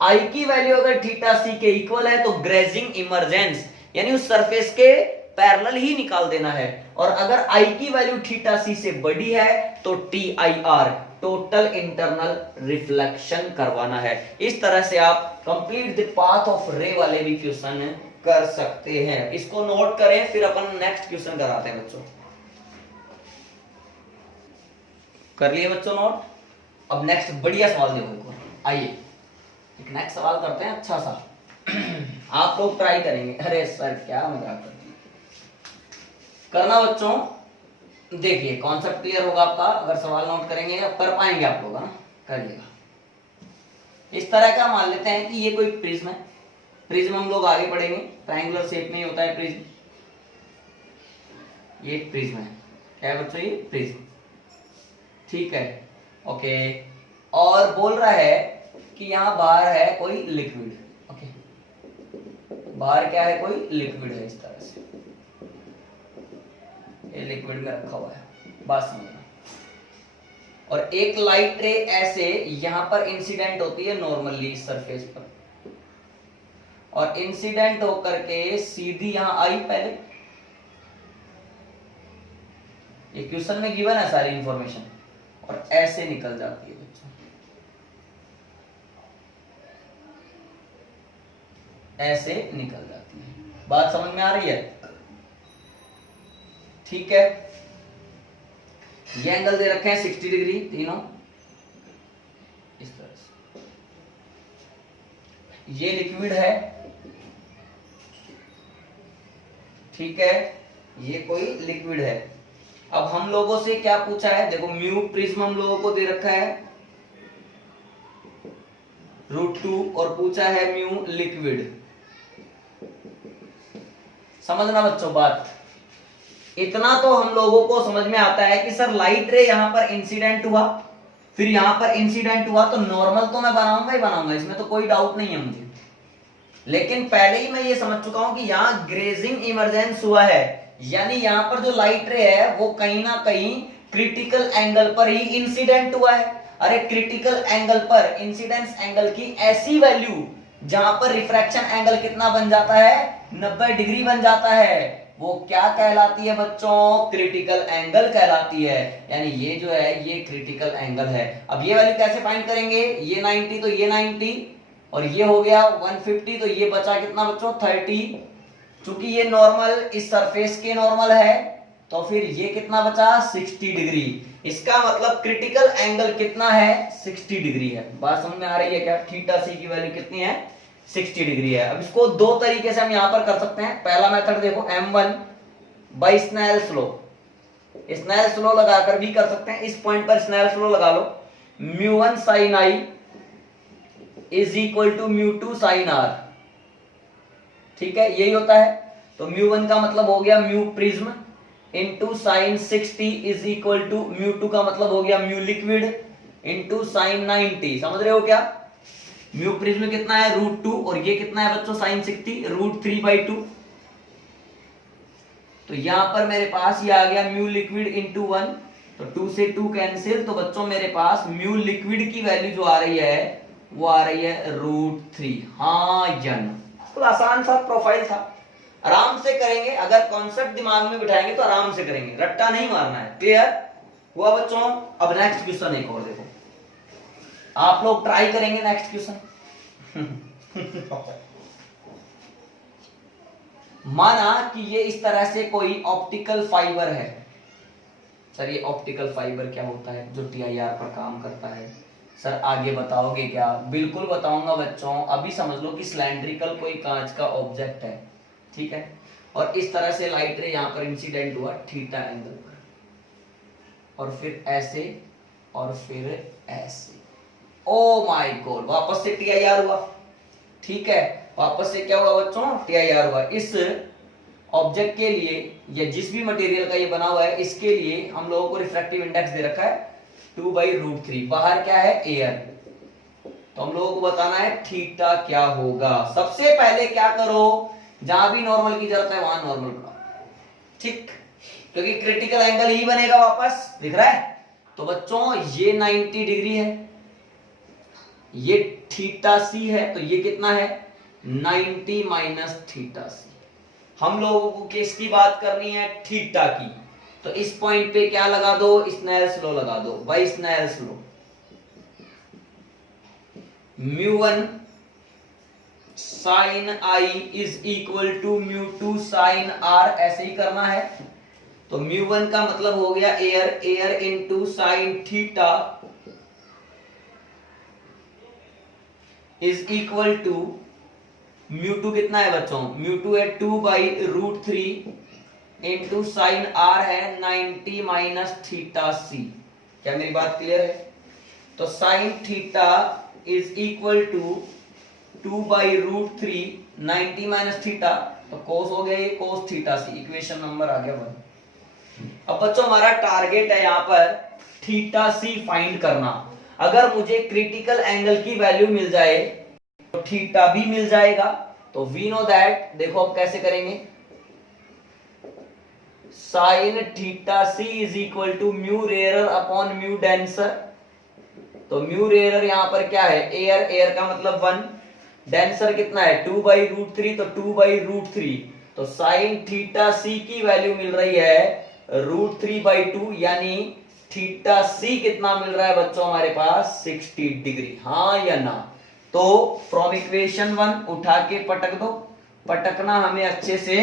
आई की वैल्यू अगर थीटा सी के इक्वल है तो ग्रेजिंग इमर्जेंस यानी उस सरफेस के पैरेलल ही निकाल देना है, और अगर आई की वैल्यू थीटा सी से बड़ी है तो TIR टोटल इंटरनल रिफ्लेक्शन करवाना है। इस तरह से आप कंप्लीट द पाथ ऑफ रे वाले भी क्वेश्चन कर सकते हैं। इसको नोट करें, फिर अपन नेक्स्ट क्वेश्चन कराते हैं बच्चों। कर लिए बच्चों नोट? अब नेक्स्ट बढ़िया सवाल देखो, आइए एक नेक्स्ट सवाल करते हैं अच्छा सा। आप लोग ट्राई करेंगे। अरे सर क्या मजाक करते हैं, करना बच्चों। देखिए कॉन्सेप्ट क्लियर होगा आपका अगर सवाल नोट करेंगे, अब कर पाएंगे आप लोग, ना करिएगा। इस तरह का मान लेते हैं कि ये कोई प्रिज्म है। प्रिज्म हम लोग आगे पढ़ेंगे, ट्रायंगुलर शेप में ही होता है प्रिज्म। ये एक प्रिज्म है, क्या है बच्चों? ये प्रिज्म, ठीक है, ओके। और बोल रहा है कि यहाँ बाहर है कोई लिक्विड, ओके, बाहर क्या है? कोई लिक्विड है। इस तरह से ये लिक्विड में रखा हुआ है, बात समझना। और एक लाइट रे ऐसे यहां पर इंसिडेंट होती है नॉर्मली इस सरफेस पर, और इंसिडेंट होकर के सीधी यहां आई। पहले ये क्वेश्चन में गिवन है सारी इंफॉर्मेशन, और ऐसे निकल जाती है बच्चों, ऐसे निकल जाती है। बात समझ में आ रही है? ठीक है, ये एंगल दे रखे हैं 60 डिग्री तीनों, इस तरह से। ये लिक्विड है, ठीक है, ये कोई लिक्विड है। अब हम लोगों से क्या पूछा है? देखो म्यू प्रिज्म हम लोगों को दे रखा है √2 और पूछा है म्यू लिक्विड। समझना बच्चों बात, इतना तो हम लोगों को समझ में आता है कि सर लाइट रे यहां पर इंसिडेंट हुआ, फिर यहां पर इंसिडेंट हुआ, तो नॉर्मल तो मैं बनाऊंगा ही बनाऊंगा, इसमें तो कोई डाउट नहीं है मुझे। लेकिन पहले ही मैं ये समझ चुका हूं कि यहां ग्रेजिंग इमर्जेंस हुआ है, यानी यहां पर जो लाइट रे है वो कहीं ना कहीं क्रिटिकल एंगल पर ही इंसिडेंट हुआ है। अरे क्रिटिकल एंगल पर इंसिडेंस एंगल की ऐसी वैल्यू जहां पर रिफ्रैक्शन एंगल कितना बन जाता है? 90 डिग्री बन जाता है, वो क्या कहलाती है बच्चों? क्रिटिकल एंगल कहलाती है। यानी ये जो है ये क्रिटिकल एंगल है। अब ये वैल्यू कैसे फाइंड करेंगे? ये 90 तो ये 90, और ये हो गया 150, तो ये बचा कितना बच्चों? 30। चूंकि ये नॉर्मल इस सरफेस के नॉर्मल है, तो फिर ये कितना बचा? 60 डिग्री। इसका मतलब क्रिटिकल एंगल कितना है? 60 डिग्री है। बात समझ में आ रही है क्या? थीटा सी की वैल्यू कितनी है? 60 डिग्री है। अब इसको दो तरीके से हम यहां पर कर सकते हैं। पहला मेथड देखो, M1 by Snell's law, Snell's law लगाकर भी कर सकते हैं। इस पॉइंट पर स्नेल्स लॉ लगा लो, μ1 sin I is equal to μ2 sin R, ठीक है, यही होता है। तो μ1 का मतलब हो गया mu prism into sine 60 is equal to μ2 का मतलब हो गया म्यू लिक्विड इंटू साइन 90। समझ रहे हो क्या? म्यू प्रिज्म कितना है? √2, और ये कितना है बच्चों? साइन 60 √3/2। तो यहां पर मेरे पास ये आ गया म्यू लिक्विड इंटू 1, तो 2 से 2 कैंसिल, तो बच्चों मेरे पास म्यू लिक्विड की वैल्यू जो आ रही है वो आ रही है √3। हाँ जन, तो आसान सा प्रोफाइल था, आराम से करेंगे। अगर कॉन्सेप्ट दिमाग में बिठाएंगे तो आराम से करेंगे, रट्टा नहीं मारना है। क्लियर हुआ बच्चों? अब नेक्स्ट क्वेश्चन एक और देखो, आप लोग ट्राई करेंगे नेक्स्ट क्वेश्चन। माना कि ये इस तरह से कोई ऑप्टिकल फाइबर है। सर ये ऑप्टिकल फाइबर क्या होता है जो TIR पर काम करता है? सर आगे बताओगे क्या? बिल्कुल बताऊंगा बच्चों, अभी समझ लो कि सिलेंड्रिकल कोई कांच का ऑब्जेक्ट है, ठीक है, और इस तरह से लाइट रे यहां पर इंसिडेंट हुआ थीटा एंगल पर, और फिर ऐसे और फिर ऐसे। ओ माय गॉड, वापस से TIR हुआ, ठीक है, वापस से क्या हुआ बच्चों? TIR हुआ। इस ऑब्जेक्ट के लिए या जिस भी मटेरियल का ये बना हुआ है इसके लिए हम लोगों को रिफ्रैक्टिव इंडेक्स दे रखा है 2/√3। बाहर क्या है? एयर। तो हम लोगों को बताना है थीटा क्या होगा। सबसे पहले क्या करो, जहां भी नॉर्मल की जरूरत है वहां नॉर्मल करो, ठीक, क्योंकि क्रिटिकल एंगल ही बनेगा। वापस दिख रहा है? तो बच्चों ये 90 डिग्री है, ये थीटा सी है, तो ये कितना है? 90 माइनस थीटा सी। हम लोगों को किसकी बात करनी है? थीटा की। तो इस पॉइंट पे क्या लगा दो? स्नेल्स लॉ लगा दो भाई, Snell's law. μ1 sine I is equal to μ2 sine are, ऐसे ही करना है। तो μ1 का मतलब हो गया air, air into sine theta is equal to μ2 कितना है बच्चों? μ2 है 2/√3 इंटू साइन आर है 90 माइनस थीटा सी। क्या मेरी बात क्लियर है? तो sine theta is equal to 2/√3 90 minus theta, तो कोस हो गया ये cos theta c. Equation number आ गया 1। अब बच्चों हमारा टारगेट है यहां पर थीटा सी फाइंड करना। अगर मुझे क्रिटिकल एंगल की वैल्यू मिल जाए तो थीटा भी मिल जाएगा। तो वी नो दैट, देखो अब कैसे करेंगे, sine theta C is equal to mu rarer upon mu denser. तो म्यू रेयरर यहां पर क्या है? एयर, एयर का मतलब 1, डेंसर कितना है? 2/√3, तो 2/√3। तो साइन थीटा सी की वैल्यू मिल रही है √3/2, यानी थीटा सी कितना मिल रहा है बच्चों हमारे पास? 60 डिग्री। हाँ या ना? तो फ्रॉम इक्वेशन 1 उठा के पटक दो, पटकना हमें अच्छे से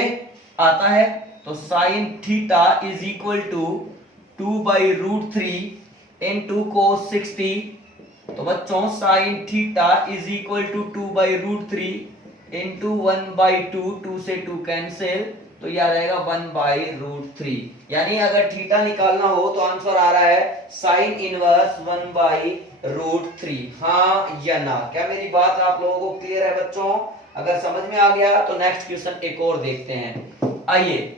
आता है। तो sine theta is equal to 2/√3 into cos 60। तो बच्चों sine theta is equal to 2/√3 into 1/2, 2 से 2 कैंसिल, तो यह आ जाएगा 1/√3। यानी अगर थीटा निकालना हो तो आंसर आ रहा है साइन इनवर्स 1/√3। हाँ या ना? क्या मेरी बात आप लोगों को क्लियर है बच्चों? अगर समझ में आ गया तो नेक्स्ट क्वेश्चन एक और देखते हैं। आइए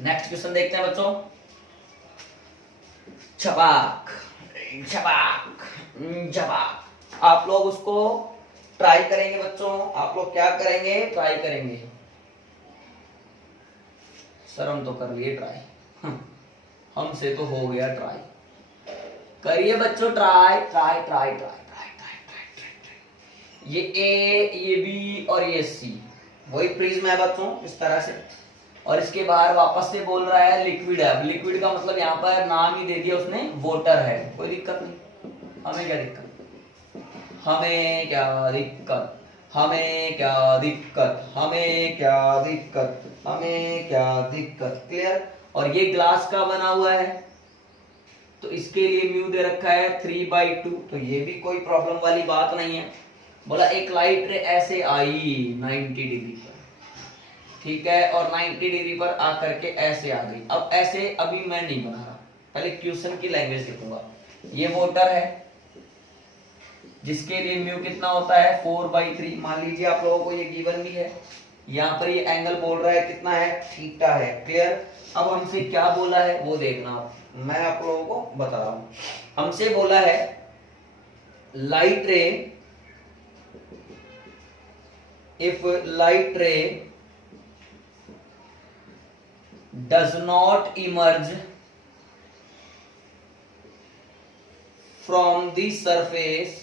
नेक्स्ट क्वेश्चन देखते हैं बच्चों। छपाक छपाक छपाक। आप लोग उसको ट्राई करेंगे बच्चों। आप लोग क्या करेंगे? ट्राई करेंगे। सर हम तो कर लिए ट्राई, हमसे तो हो गया ट्राई। करिए बच्चों try try try try try try try. ये ए, ये बी और ये सी, वही प्रिज्म है बच्चों इस तरह से। और इसके बाहर वापस से बोल रहा है लिक्विड है। अब लिक्विड का मतलब यहाँ पर नाम ही दे दिया उसने, वाटर है। कोई दिक्कत नहीं, हमें क्या दिक्कत? हमें क्या दिक्कत? हमें क्या दिक्कत? हमें क्या दिक्कत? हमें क्या दिक्कत? क्लियर? और ये ग्लास का बना हुआ है, तो इसके लिए म्यू दे रखा है 3/2, तो ये भी कोई प्रॉब्लम वाली बात नहीं है। बोला एक लाइट रे ऐसे आई 90 डिग्री पर, ठीक है, और 90 डिग्री पर आकर के ऐसे आ गई। अब ऐसे अभी मैं नहीं बना रहा, पहले क्वेश्चन की लैंग्वेज लिखूंगा। ये वाटर है जिसके लिए म्यू कितना होता है? 4/3। मान लीजिए आप लोगों को ये गिवन भी है। यहाँ पर ये एंगल बोल रहा है कितना है? थीटा है। क्लियर? अब हमसे क्या बोला है वो देखना आप, मैं आप लोगों को बता रहा हूं। हमसे बोला है लाइट रे, इफ लाइट रे does not emerge from the surface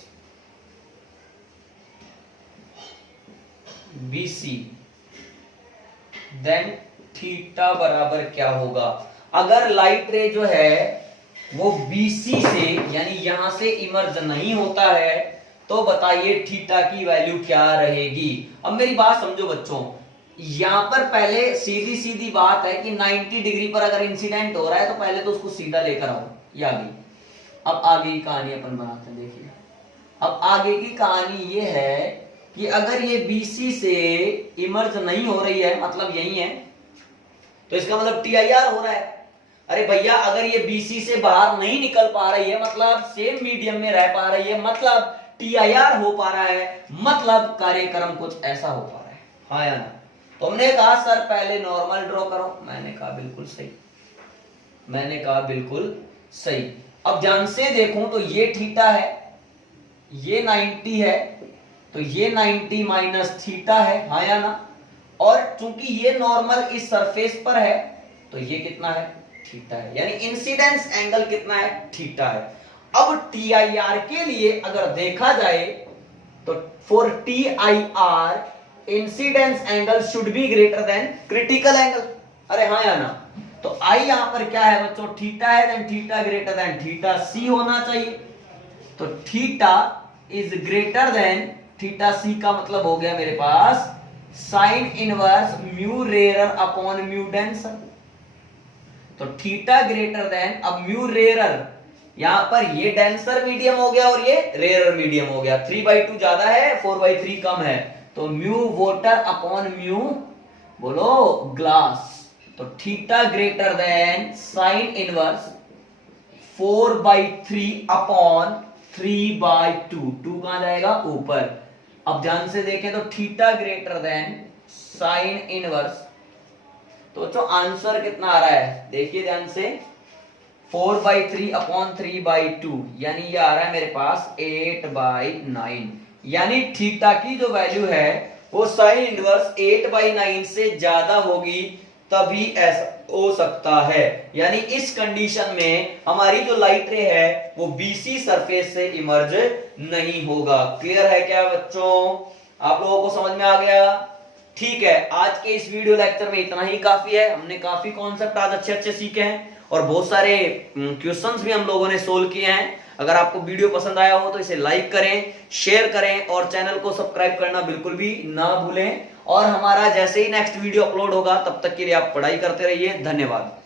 BC, then theta बराबर क्या होगा? अगर लाइट रे जो है वो BC से यानी यहां से इमर्ज नहीं होता है तो बताइए थीटा की वैल्यू क्या रहेगी? अब मेरी बात समझो बच्चों, यहां पर पहले सीधी सीधी बात है कि 90 डिग्री पर अगर इंसिडेंट हो रहा है तो पहले तो उसको सीधा लेकर आओ, ये आ गई। अब आगे की कहानी अपन बनाते हैं, देखिए। अब आगे की कहानी ये है कि अगर ये BC से इमर्ज नहीं हो रही है, मतलब यही है, तो इसका मतलब TIR हो रहा है। अरे भैया अगर ये BC से बाहर नहीं निकल पा रही है, मतलब सेम मीडियम में रह पा रही है, मतलब TIR हो पा रहा है, मतलब कार्यक्रम कुछ ऐसा हो पा रहा है। हाँ या ना? तुमने कहा सर पहले नॉर्मल ड्रॉ करो, मैंने कहा बिल्कुल सही, मैंने कहा बिल्कुल सही। अब ध्यान से देखूं तो ये थीटा है, ये 90 है, तो ये 90 माइनस थीटा है, हाँ या ना। और चूंकि ये नॉर्मल इस सरफेस पर है तो ये कितना है, थीटा है, यानी इंसिडेंस एंगल कितना है, थीटा है। अब TIR के लिए अगर देखा जाए तो for TIR incidence angle should be greater than critical angle, अरे हाँ या ना। तो आई यहां पर क्या है बच्चों, थीटा है, then theta greater than theta C होना चाहिए। तो theta is greater than theta C का मतलब हो गया मेरे पास sine inverse mu rarer upon mu denser. तो थीटा ग्रेटर देन, अब म्यू रेयरर, यहां पर ये डेंसर मीडियम हो गया और ये रेयरर मीडियम हो गया, 3/2 ज्यादा है, 4/3 कम है, तो म्यू वाटर अपॉन म्यू बोलो ग्लास। तो theta greater then sine inverse 4/3 upon 3/2, 2 कहां जाएगा ऊपर। अब ध्यान से देखें तो theta greater then sine inverse, तो बच्चों आंसर कितना आ रहा है, देखिए ध्यान से, 4/3 अपॉन 3/2, यानी ये आ रहा है मेरे पास 8/9, यानी थीटा की जो वैल्यू है वो साइन इनवर्स 8/9 से ज्यादा होगी, तभी ऐसा हो सकता है। यानी इस कंडीशन में हमारी जो लाइट रे है वो BC सरफेस से इमर्ज नहीं होगा। क्लियर है क्या बच्चों, आप लोगों को समझ में आ गया? ठीक है, आज के इस वीडियो लेक्चर में इतना ही काफी है। हमने काफी कॉन्सेप्ट आज अच्छे अच्छे सीखे हैं और बहुत सारे क्वेश्चंस भी हम लोगों ने सोल्व किए हैं। अगर आपको वीडियो पसंद आया हो तो इसे लाइक करें, शेयर करें और चैनल को सब्सक्राइब करना बिल्कुल भी ना भूलें। और हमारा जैसे ही नेक्स्ट वीडियो अपलोड होगा तब तक के लिए आप पढ़ाई करते रहिए। धन्यवाद।